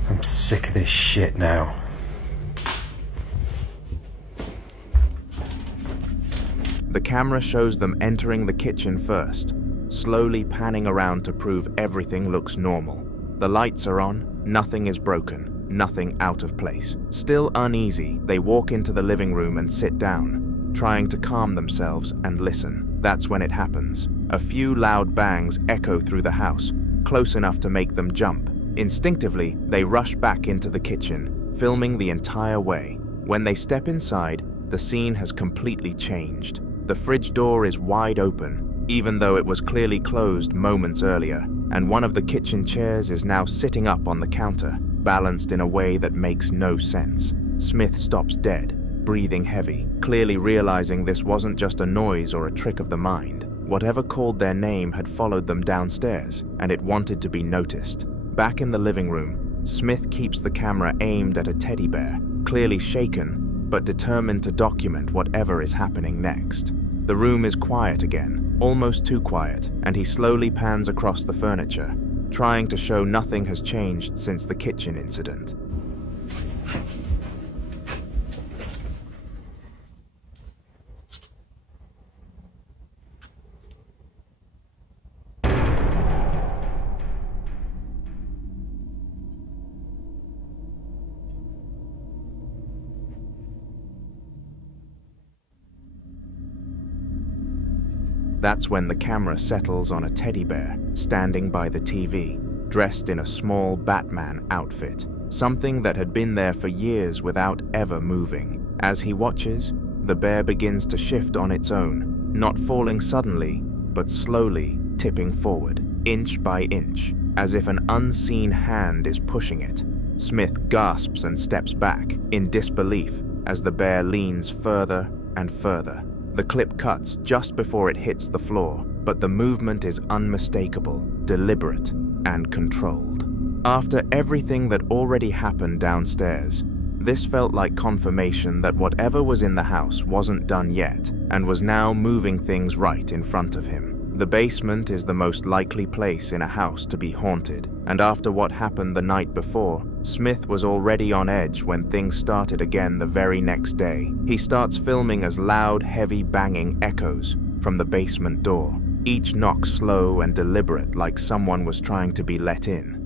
I'm sick of this shit now. The camera shows them entering the kitchen first, slowly panning around to prove everything looks normal. The lights are on, nothing is broken, nothing out of place. Still uneasy, they walk into the living room and sit down, trying to calm themselves and listen. That's when it happens. A few loud bangs echo through the house, close enough to make them jump. Instinctively, they rush back into the kitchen, filming the entire way. When they step inside, the scene has completely changed. The fridge door is wide open, even though it was clearly closed moments earlier, and one of the kitchen chairs is now sitting up on the counter, balanced in a way that makes no sense. Smith stops dead, breathing heavy, clearly realizing this wasn't just a noise or a trick of the mind. Whatever called their name had followed them downstairs, and it wanted to be noticed. Back in the living room, Smith keeps the camera aimed at a teddy bear, clearly shaken, but determined to document whatever is happening next. The room is quiet again, almost too quiet, and he slowly pans across the furniture, trying to show nothing has changed since the kitchen incident. That's when the camera settles on a teddy bear standing by the TV, dressed in a small Batman outfit, something that had been there for years without ever moving. As he watches, the bear begins to shift on its own, not falling suddenly, but slowly tipping forward, inch by inch, as if an unseen hand is pushing it. Smith gasps and steps back, in disbelief, as the bear leans further and further. The clip cuts just before it hits the floor, but the movement is unmistakable, deliberate, and controlled. After everything that already happened downstairs, this felt like confirmation that whatever was in the house wasn't done yet, and was now moving things right in front of him. The basement is the most likely place in a house to be haunted, and after what happened the night before, Smith was already on edge when things started again the very next day. He starts filming as loud, heavy banging echoes from the basement door, each knock slow and deliberate, like someone was trying to be let in.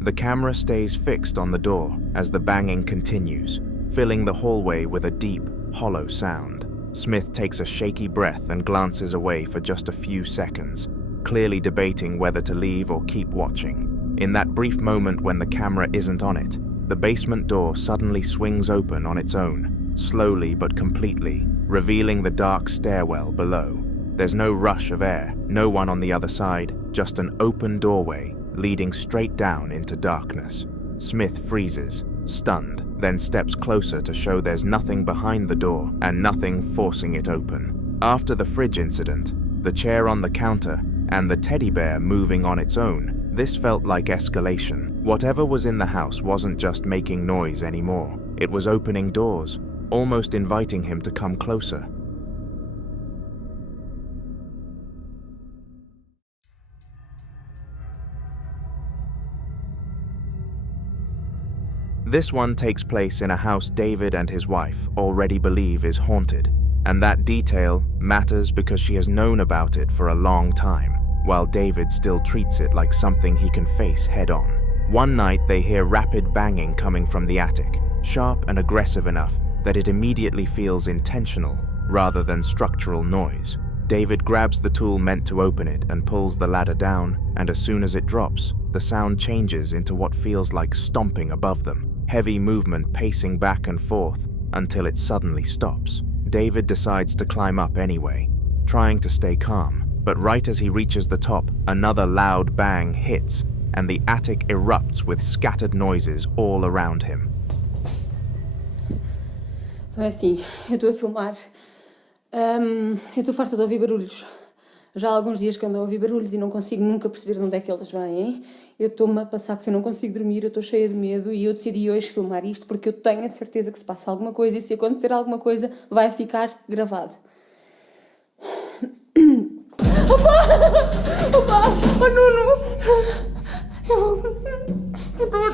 The camera stays fixed on the door as the banging continues, filling the hallway with a deep, hollow sound. Smith takes a shaky breath and glances away for just a few seconds, clearly debating whether to leave or keep watching. In that brief moment when the camera isn't on it, the basement door suddenly swings open on its own, slowly but completely, revealing the dark stairwell below. There's no rush of air, no one on the other side, just an open doorway leading straight down into darkness. Smith freezes, stunned, then steps closer to show there's nothing behind the door and nothing forcing it open. After the fridge incident, the chair on the counter, and the teddy bear moving on its own, this felt like escalation. Whatever was in the house wasn't just making noise anymore. It was opening doors, almost inviting him to come closer. This one takes place in a house David and his wife already believe is haunted, and that detail matters because she has known about it for a long time, while David still treats it like something he can face head-on. One night they hear rapid banging coming from the attic, sharp and aggressive enough that it immediately feels intentional rather than structural noise. David grabs the tool meant to open it and pulls the ladder down, and as soon as it drops, the sound changes into what feels like stomping above them. Heavy movement pacing back and forth until it suddenly stops. David decides to climb up anyway, trying to stay calm, but right as he reaches the top, another loud bang hits, and the attic erupts with scattered noises all around him. Então é assim, eu estou a filmar, eu estou farta de ouvir barulhos. Já há alguns dias que ando a ouvir barulhos e não consigo nunca perceber de onde é que eles vêm. Eu estou-me a passar porque eu não consigo dormir, eu estou cheia de medo e eu decidi hoje filmar isto porque eu tenho a certeza que se passa alguma coisa e se acontecer alguma coisa vai ficar gravado. Opa! Oh Nuno! Eu estou a...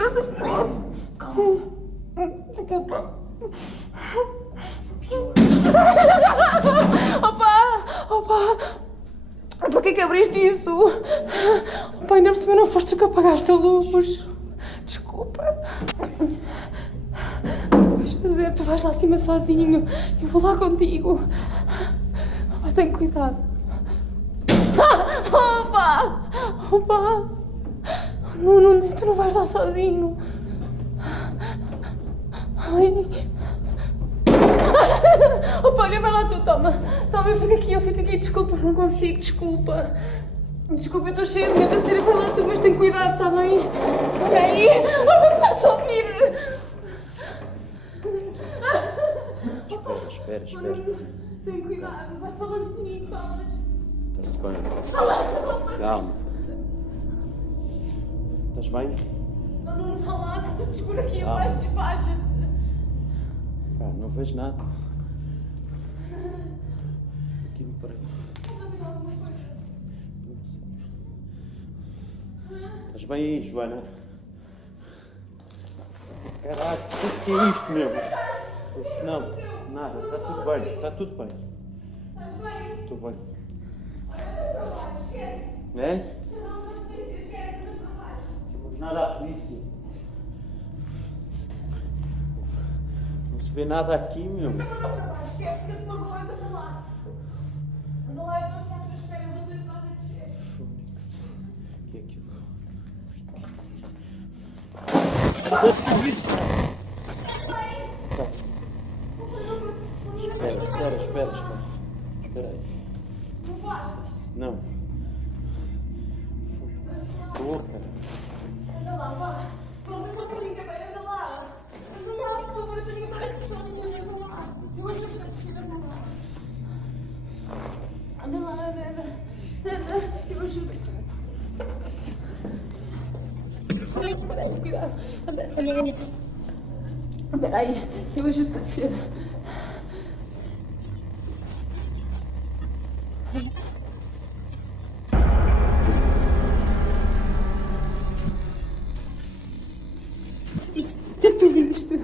Desculpa. Opa! Por que abriste isso? Opa, ainda por cima não foste tu que apagaste a luz. Desculpa. Vais fazer, tu vais lá acima sozinho. Eu vou lá contigo. Opa, tenha cuidado. Opa! Não, tu não vais lá sozinho. Ai. Opa, olha, vai lá tu, toma, eu fico aqui, desculpa, não consigo, desculpa, eu estou cheia de medo a sério, vai lá tu, mas tem cuidado, está bem? Olha aí, opa, que estás a ouvir? Espera. Tem cuidado, vai falando comigo, falas. Está-se bem. Calma. Estás bem? Não vá lá, está tudo escuro aqui abaixo, despacha-te. Não vejo nada. Aqui me parece. Estás bem aí, Joana? Caralho, se que é isto mesmo? Se não. Nada, tá tudo bem, tá tudo bem. Tudo bem. É? Nada à polícia. Não se vê nada aqui, meu. Esquece de uma coisa, anda lá. Anda lá, eu estou aqui à tua espera, eu vou ter nada de descer. O que é aquilo? Espera. Espera aí. Não faz? Não. Porra. Anda lá, vá. Vamos ver com a brincadeira, anda lá. Anda lá, por favor, eu tenho que estar aqui sozinha, anda lá. Eu acho que anda lá. Anda lá, anda. Eu ajudo. Cuidado. Espera aí, eu ajudo a descer. O que é que tu viste?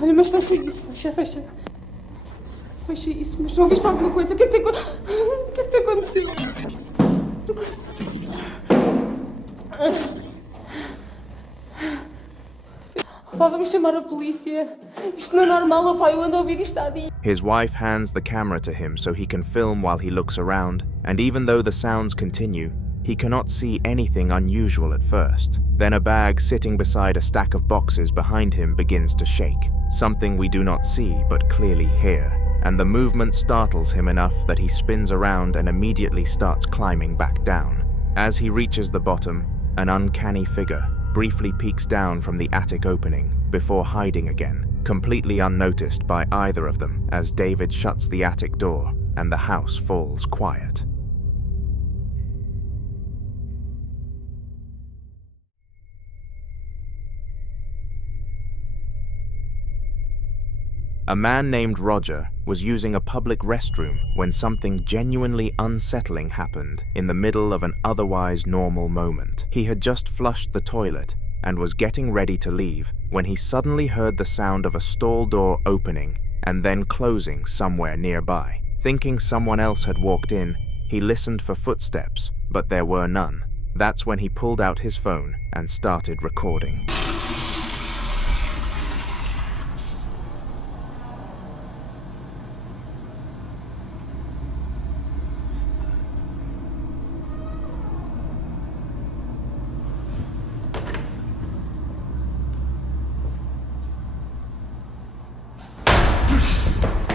Olha, mas fecha isso, fecha. Fecha isso, mas não viste alguma coisa? O que é que te aconteceu? Vamos chamar a polícia. Isto não é normal, eu ando a ouvir isto há dias. His wife hands the camera to him so he can film while he looks around, and even though the sounds continue, he cannot see anything unusual at first. Then a bag sitting beside a stack of boxes behind him begins to shake, something we do not see but clearly hear, and the movement startles him enough that he spins around and immediately starts climbing back down. As he reaches the bottom, an uncanny figure briefly peeks down from the attic opening before hiding again, completely unnoticed by either of them as David shuts the attic door and the house falls quiet. A man named Roger was using a public restroom when something genuinely unsettling happened in the middle of an otherwise normal moment. He had just flushed the toilet and was getting ready to leave when he suddenly heard the sound of a stall door opening and then closing somewhere nearby. Thinking someone else had walked in, he listened for footsteps, but there were none. That's when he pulled out his phone and started recording.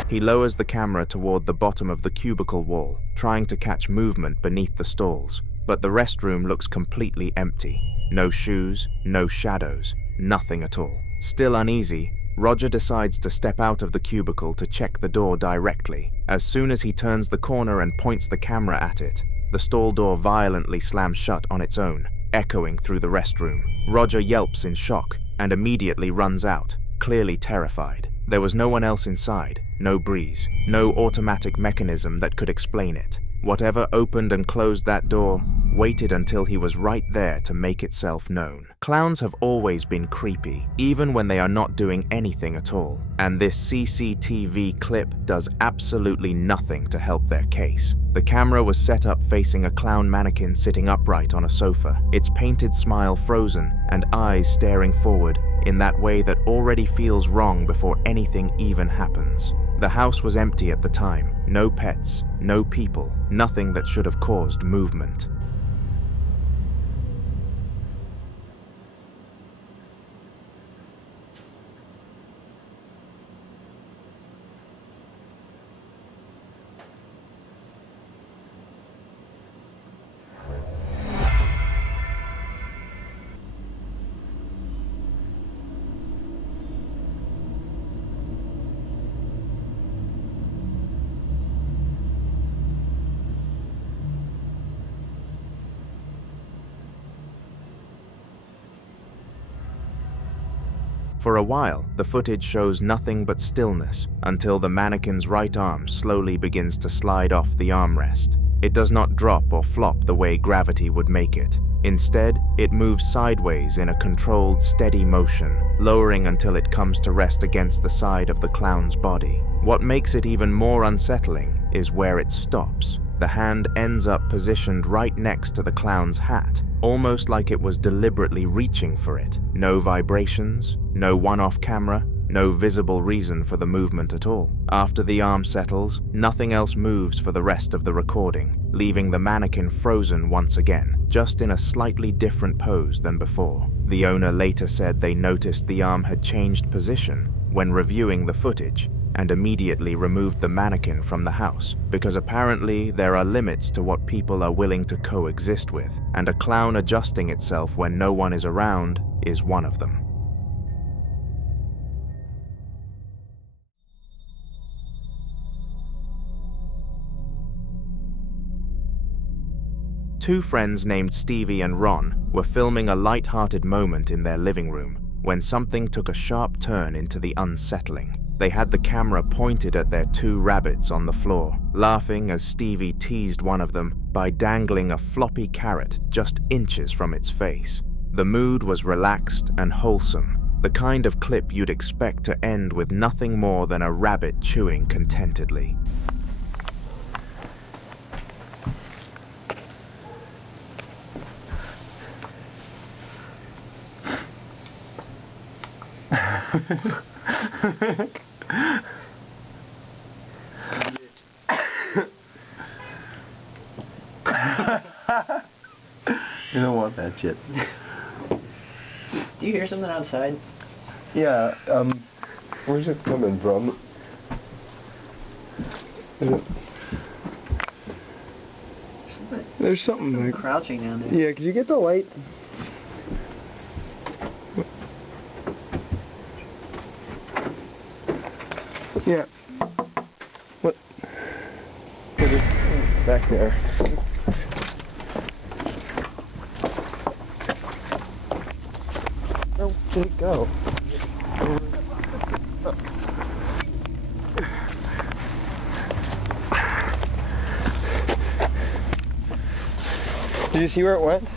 He lowers the camera toward the bottom of the cubicle wall, trying to catch movement beneath the stalls, but the restroom looks completely empty. No shoes, no shadows, nothing at all. Still uneasy, Roger decides to step out of the cubicle to check the door directly. As soon as he turns the corner and points the camera at it, the stall door violently slams shut on its own, echoing through the restroom. Roger yelps in shock and immediately runs out, clearly terrified. There was no one else inside, no breeze, no automatic mechanism that could explain it. Whatever opened and closed that door waited until he was right there to make itself known. Clowns have always been creepy, even when they are not doing anything at all, and this CCTV clip does absolutely nothing to help their case. The camera was set up facing a clown mannequin sitting upright on a sofa, its painted smile frozen and eyes staring forward in that way that already feels wrong before anything even happens. The house was empty at the time, no pets, no people, nothing that should have caused movement. For a while, the footage shows nothing but stillness until the mannequin's right arm slowly begins to slide off the armrest. It does not drop or flop the way gravity would make it. Instead, it moves sideways in a controlled, steady motion, lowering until it comes to rest against the side of the clown's body. What makes it even more unsettling is where it stops. The hand ends up positioned right next to the clown's hat, almost like it was deliberately reaching for it. No vibrations, no one-off camera, no visible reason for the movement at all. After the arm settles, nothing else moves for the rest of the recording, leaving the mannequin frozen once again, just in a slightly different pose than before. The owner later said they noticed the arm had changed position when reviewing the footage, and immediately removed the mannequin from the house, because apparently there are limits to what people are willing to coexist with, and a clown adjusting itself when no one is around is one of them. Two friends named Stevie and Ron were filming a light-hearted moment in their living room when something took a sharp turn into the unsettling. They had the camera pointed at their two rabbits on the floor, laughing as Stevie teased one of them by dangling a floppy carrot just inches from its face. The mood was relaxed and wholesome, the kind of clip you'd expect to end with nothing more than a rabbit chewing contentedly. You don't want that shit. Do you hear something outside? Yeah, where's it coming from? There's something like crouching down there. Yeah, could you get the light? Yeah. What? Back there. Where did it go? Did you see where it went?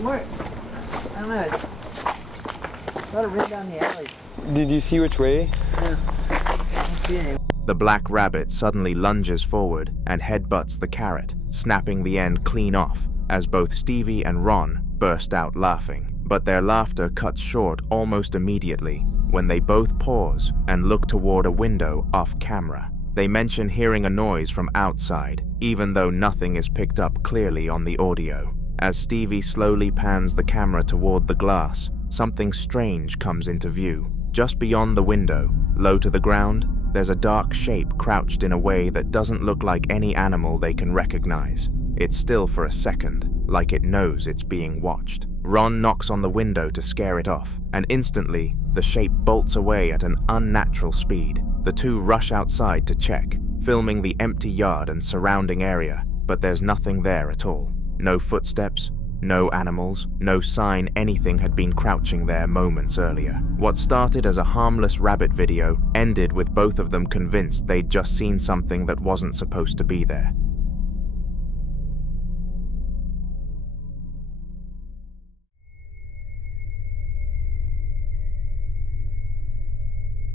Where? I don't know. I thought it ran down the alley. Did you see which way? Yeah. I don't see any. The black rabbit suddenly lunges forward and headbutts the carrot, snapping the end clean off, as both Stevie and Ron burst out laughing. But their laughter cuts short almost immediately when they both pause and look toward a window off camera. They mention hearing a noise from outside, even though nothing is picked up clearly on the audio. As Stevie slowly pans the camera toward the glass, something strange comes into view. Just beyond the window, low to the ground, there's a dark shape crouched in a way that doesn't look like any animal they can recognize. It's still for a second, like it knows it's being watched. Ron knocks on the window to scare it off, and instantly, the shape bolts away at an unnatural speed. The two rush outside to check, filming the empty yard and surrounding area, but there's nothing there at all. No footsteps, no animals, no sign anything had been crouching there moments earlier. What started as a harmless rabbit video ended with both of them convinced they'd just seen something that wasn't supposed to be there.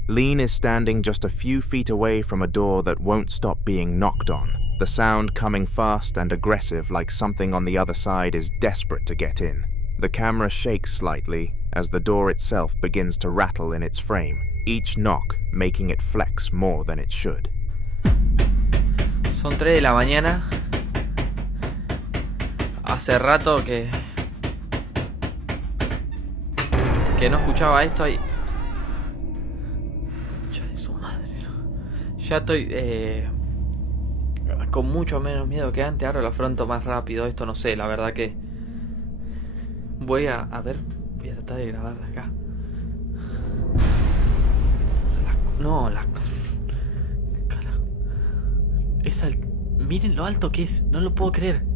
Lean is standing just a few feet away from a door that won't stop being knocked on, the sound coming fast and aggressive like something on the other side is desperate to get in. The camera shakes slightly as the door itself begins to rattle in its frame, each knock making it flex more than it should. Son 3 de la mañana. Hace rato que no escuchaba esto ahí. Ya estoy con mucho menos miedo que antes. Ahora lo afronto más rápido. Esto no sé, la verdad que voy a ver. Voy a tratar de grabar de acá. Carajo. Miren lo alto que es. No lo puedo creer.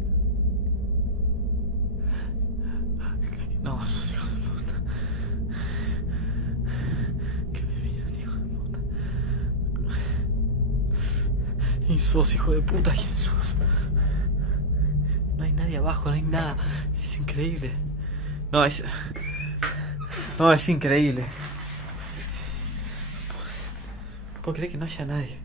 No, sos hijo de puta. Que me miran, hijo de puta. ¿Quién sos, hijo de puta? ¿Quién sos? No hay nadie abajo, no hay nada. Es increíble. No, es... No, es increíble. ¿Puedo creer que no haya nadie?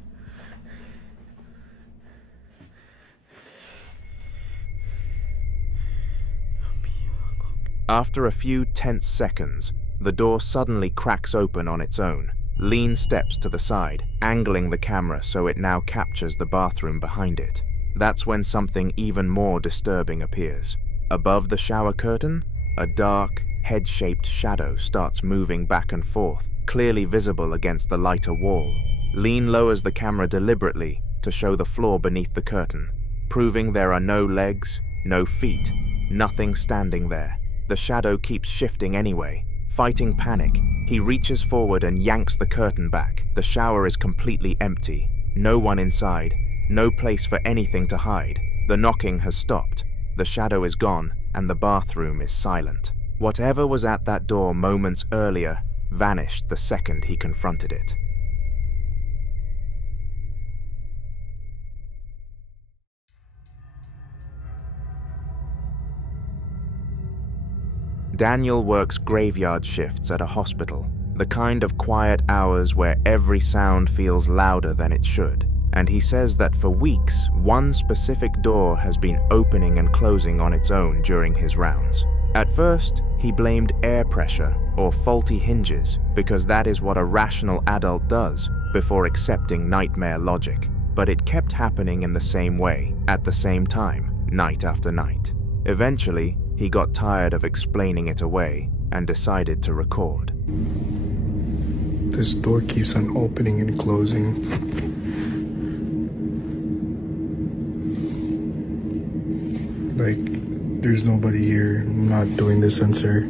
After a few tense seconds, the door suddenly cracks open on its own. Lean steps to the side, angling the camera so it now captures the bathroom behind it. That's when something even more disturbing appears. Above the shower curtain, a dark, head-shaped shadow starts moving back and forth, clearly visible against the lighter wall. Lean lowers the camera deliberately to show the floor beneath the curtain, proving there are no legs, no feet, nothing standing there. The shadow keeps shifting anyway. Fighting panic, he reaches forward and yanks the curtain back. The shower is completely empty. No one inside. No place for anything to hide. The knocking has stopped. The shadow is gone, and the bathroom is silent. Whatever was at that door moments earlier vanished the second he confronted it. Daniel works graveyard shifts at a hospital, the kind of quiet hours where every sound feels louder than it should. And he says that for weeks, one specific door has been opening and closing on its own during his rounds. At first, he blamed air pressure or faulty hinges because that is what a rational adult does before accepting nightmare logic. But it kept happening in the same way, at the same time, night after night. Eventually, he got tired of explaining it away and decided to record. This door keeps on opening and closing. Like, there's nobody here. I'm not doing the sensor.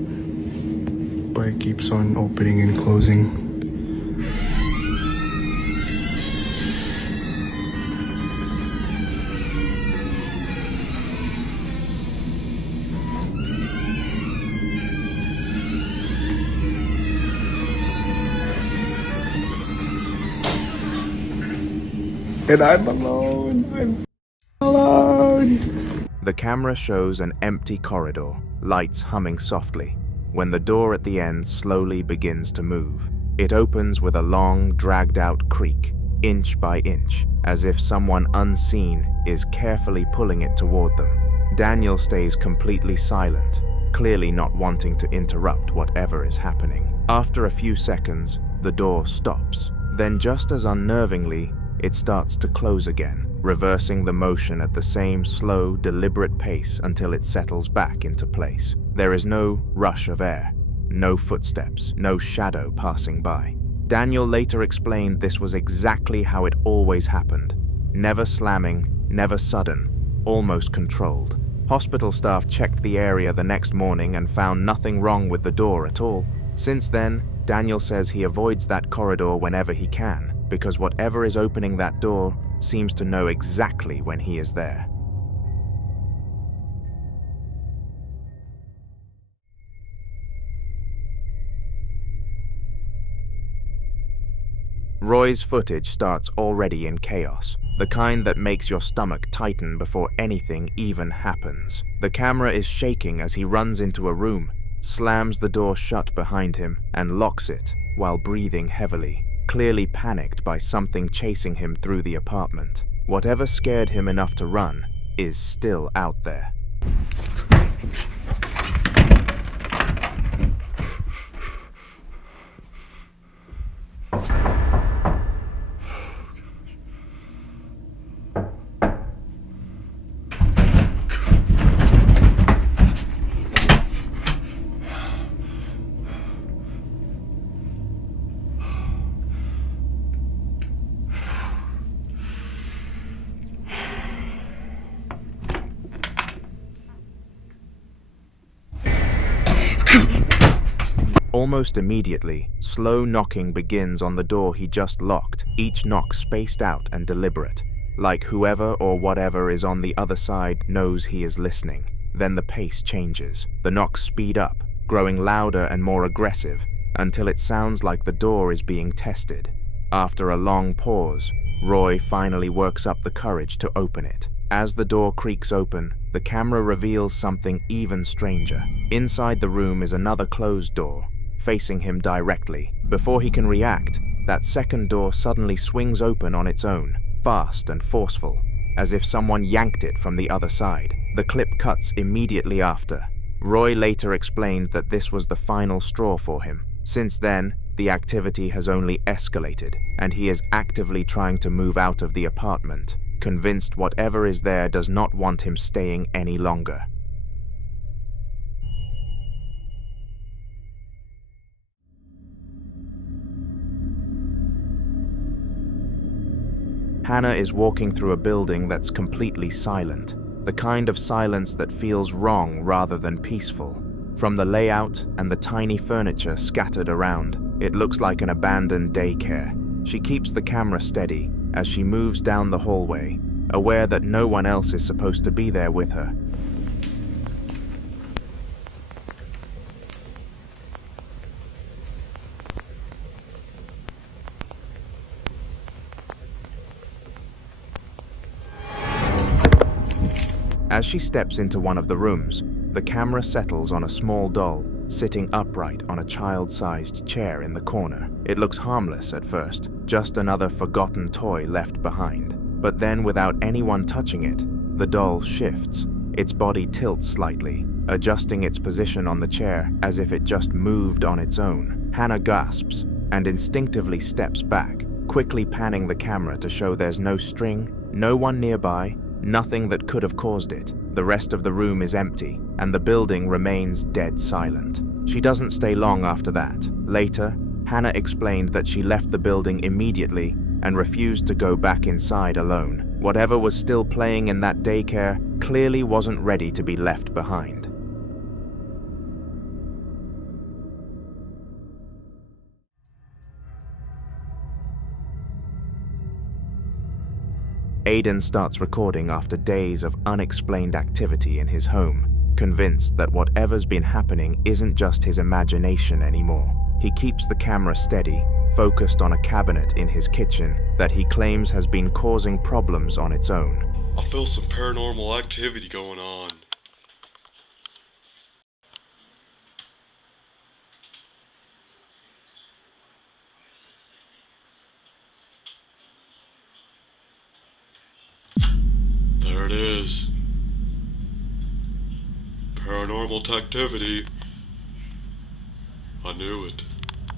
But it keeps on opening and closing. And I'm alone. I'm alone. The camera shows an empty corridor, lights humming softly, when the door at the end slowly begins to move. It opens with a long, dragged-out creak, inch by inch, as if someone unseen is carefully pulling it toward them. Daniel stays completely silent, clearly not wanting to interrupt whatever is happening. After a few seconds, the door stops. Then just as unnervingly, it starts to close again, reversing the motion at the same slow, deliberate pace until it settles back into place. There is no rush of air, no footsteps, no shadow passing by. Daniel later explained this was exactly how it always happened. Never slamming, never sudden, almost controlled. Hospital staff checked the area the next morning and found nothing wrong with the door at all. Since then, Daniel says he avoids that corridor whenever he can, because whatever is opening that door seems to know exactly when he is there. Roy's footage starts already in chaos, the kind that makes your stomach tighten before anything even happens. The camera is shaking as he runs into a room, slams the door shut behind him, and locks it while breathing heavily, clearly panicked by something chasing him through the apartment. Whatever scared him enough to run is still out there. Almost immediately, slow knocking begins on the door he just locked, each knock spaced out and deliberate, like whoever or whatever is on the other side knows he is listening. Then the pace changes. The knocks speed up, growing louder and more aggressive, until it sounds like the door is being tested. After a long pause, Roy finally works up the courage to open it. As the door creaks open, the camera reveals something even stranger. Inside the room is another closed door, facing him directly. Before he can react, that second door suddenly swings open on its own, fast and forceful, as if someone yanked it from the other side. The clip cuts immediately after. Roy later explained that this was the final straw for him. Since then, the activity has only escalated, and he is actively trying to move out of the apartment, convinced whatever is there does not want him staying any longer. Hannah is walking through a building that's completely silent, the kind of silence that feels wrong rather than peaceful. From the layout and the tiny furniture scattered around, it looks like an abandoned daycare. She keeps the camera steady as she moves down the hallway, aware that no one else is supposed to be there with her. As she steps into one of the rooms, the camera settles on a small doll, sitting upright on a child-sized chair in the corner. It looks harmless at first, just another forgotten toy left behind. But then, without anyone touching it, the doll shifts. Its body tilts slightly, adjusting its position on the chair as if it just moved on its own. Hannah gasps and instinctively steps back, quickly panning the camera to show there's no string, no one nearby, nothing that could have caused it. The rest of the room is empty, and the building remains dead silent. She doesn't stay long after that. Later, Hannah explained that she left the building immediately and refused to go back inside alone. Whatever was still playing in that daycare clearly wasn't ready to be left behind. Aiden starts recording after days of unexplained activity in his home, convinced that whatever's been happening isn't just his imagination anymore. He keeps the camera steady, focused on a cabinet in his kitchen that he claims has been causing problems on its own. I feel some paranormal activity going on. There it is. Paranormal activity. I knew it.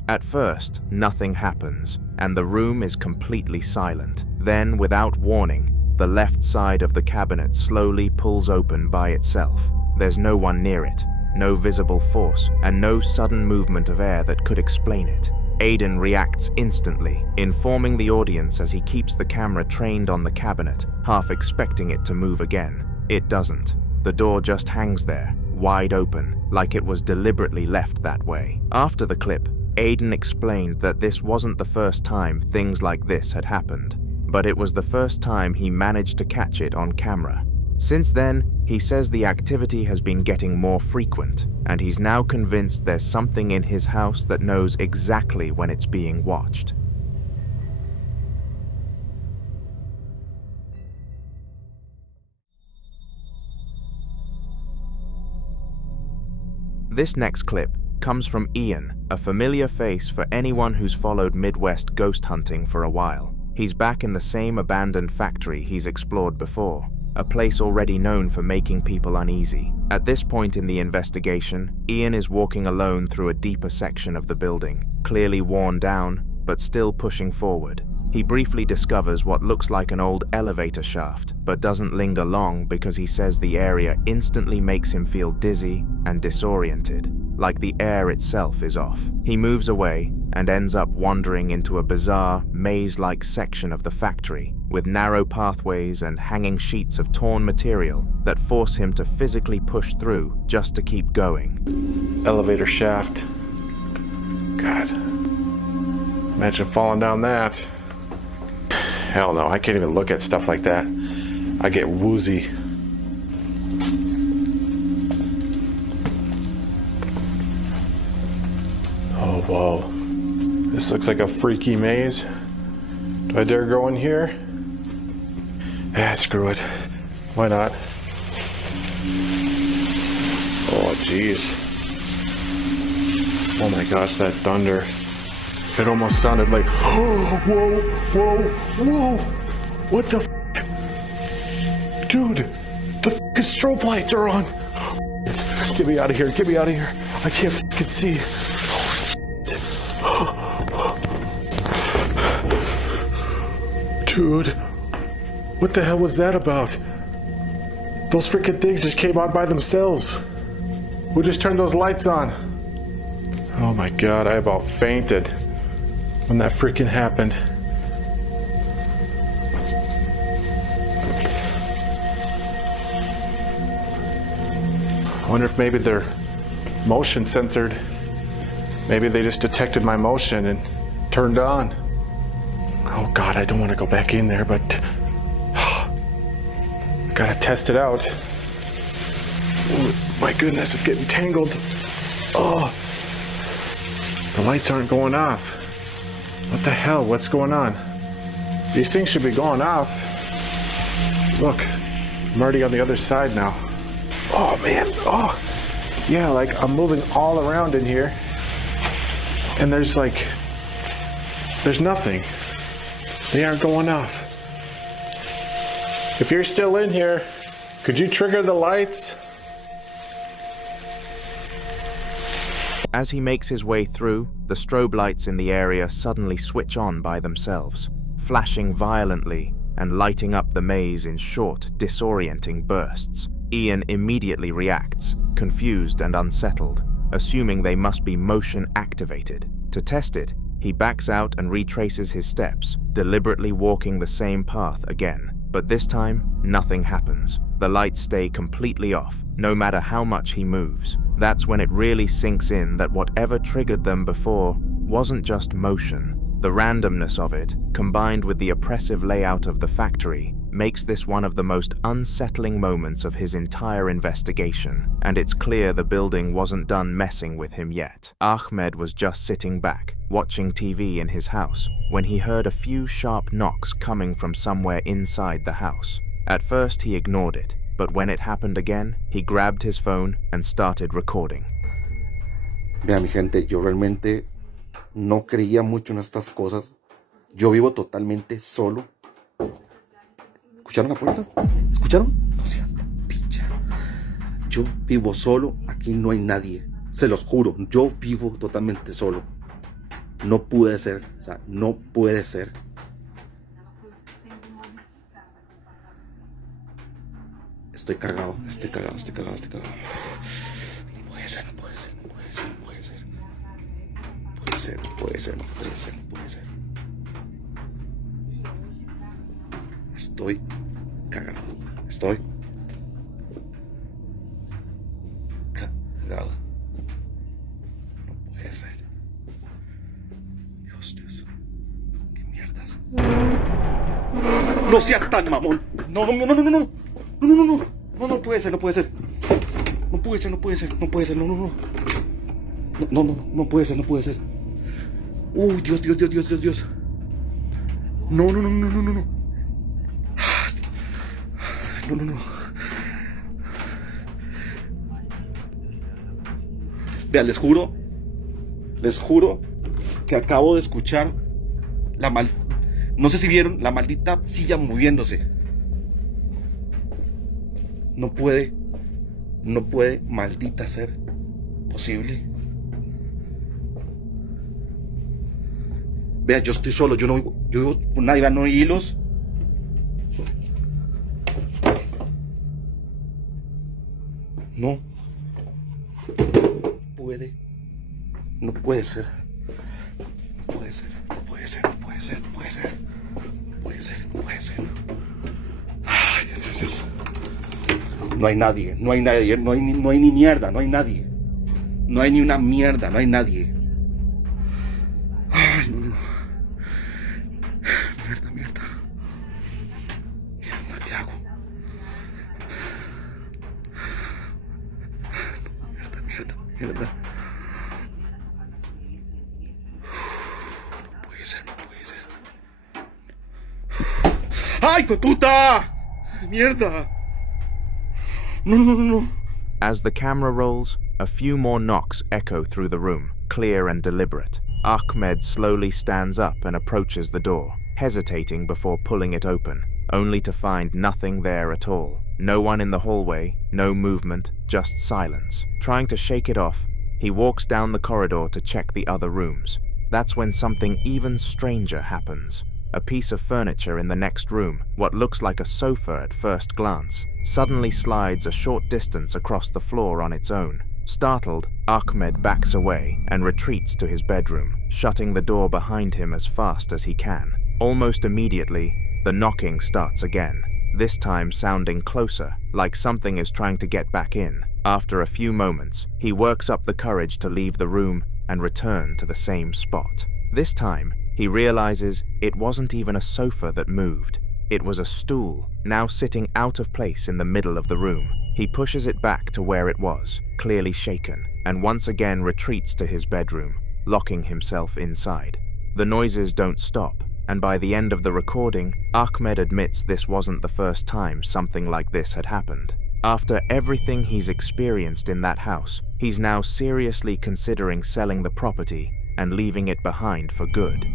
At first, nothing happens, and the room is completely silent. Then, without warning, the left side of the cabinet slowly pulls open by itself. There's no one near it, no visible force, and no sudden movement of air that could explain it. Aiden reacts instantly, informing the audience as he keeps the camera trained on the cabinet, half expecting it to move again. It doesn't. The door just hangs there, wide open, like it was deliberately left that way. After the clip, Aiden explained that this wasn't the first time things like this had happened, but it was the first time he managed to catch it on camera. Since then, he says the activity has been getting more frequent, and he's now convinced there's something in his house that knows exactly when it's being watched. This next clip comes from Ian, a familiar face for anyone who's followed Midwest ghost hunting for a while. He's back in the same abandoned factory he's explored before, a place already known for making people uneasy. At this point in the investigation, Ian is walking alone through a deeper section of the building, clearly worn down, but still pushing forward. He briefly discovers what looks like an old elevator shaft, but doesn't linger long because he says the area instantly makes him feel dizzy and disoriented, like the air itself is off. He moves away and ends up wandering into a bizarre, maze-like section of the factory, with narrow pathways and hanging sheets of torn material that force him to physically push through just to keep going. Elevator shaft. God. Imagine falling down that. Hell no, I can't even look at stuff like that. I get woozy. Oh, whoa. This looks like a freaky maze. Do I dare go in here? Ah, screw it. Why not? Oh, jeez. Oh my gosh, that thunder. It almost sounded like, oh, whoa, whoa, whoa. What the f? Dude, the f***ing strobe lights are on. Get me out of here, get me out of here. I can't f***ing see. Dude, what the hell was that about? Those freaking things just came on by themselves. Who just turned those lights on? Oh my god, I about fainted when that freaking happened. I wonder if maybe they're motion censored. Maybe they just detected my motion and turned on. Oh god, I don't want to go back in there, but gotta test it out. Oh, my goodness, it's getting tangled. Oh, the lights aren't going off. What the hell? What's going on? These things should be going off. Look, I'm already on the other side now. Oh man, oh. Yeah, like I'm moving all around in here. And there's nothing. They aren't going off. If you're still in here, could you trigger the lights? As he makes his way through, the strobe lights in the area suddenly switch on by themselves, flashing violently and lighting up the maze in short, disorienting bursts. Ian immediately reacts, confused and unsettled, assuming they must be motion activated. To test it, he backs out and retraces his steps, deliberately walking the same path again. But this time, nothing happens. The lights stay completely off, no matter how much he moves. That's when it really sinks in that whatever triggered them before wasn't just motion. The randomness of it, combined with the oppressive layout of the factory, makes this one of the most unsettling moments of his entire investigation, and it's clear the building wasn't done messing with him yet. Ahmed was just sitting back, watching TV in his house, when he heard a few sharp knocks coming from somewhere inside the house. At first he ignored it, but when it happened again, he grabbed his phone and started recording. Vea mi gente, yo realmente no creía mucho en estas cosas. Yo vivo totalmente solo. ¿Escucharon la puerta? ¿Escucharon? No seas picha. Yo vivo solo, aquí no hay nadie. Se los juro, yo vivo totalmente solo. No puede ser, o sea, no puede ser. Estoy cagado. No puede ser. Estoy cagado. No puede ser. Dios. ¿Qué mierdas? No seas tan mamón. No puede ser. No puede ser. No puede ser. Uy, Dios. No. No. Vea, les juro que acabo de escuchar no sé si vieron la maldita silla moviéndose. No puede, maldita ser posible. Vea, yo estoy solo, yo vivo con nadie, no hay hilos. No puede ser. Ay, Dios. No hay nadie, no hay ni mierda, no hay nadie. No hay ni una mierda, no hay nadie. Ay, no. Mierda. ¿Qué hago? Mierda. No puede ser. ¡Ay, puta! ¡Mierda! No, no, no, no. As the camera rolls, a few more knocks echo through the room, clear and deliberate. Ahmed slowly stands up and approaches the door, hesitating before pulling it open, only to find nothing there at all. No one in the hallway, no movement, just silence. Trying to shake it off, he walks down the corridor to check the other rooms. That's when something even stranger happens. A piece of furniture in the next room, what looks like a sofa at first glance, suddenly slides a short distance across the floor on its own. Startled, Ahmed backs away and retreats to his bedroom, shutting the door behind him as fast as he can. Almost immediately, the knocking starts again, this time sounding closer, like something is trying to get back in. After a few moments, he works up the courage to leave the room and return to the same spot. This time, he realizes it wasn't even a sofa that moved. It was a stool, now sitting out of place in the middle of the room. He pushes it back to where it was, clearly shaken, and once again retreats to his bedroom, locking himself inside. The noises don't stop, and by the end of the recording, Ahmed admits this wasn't the first time something like this had happened. After everything he's experienced in that house, he's now seriously considering selling the property and leaving it behind for good.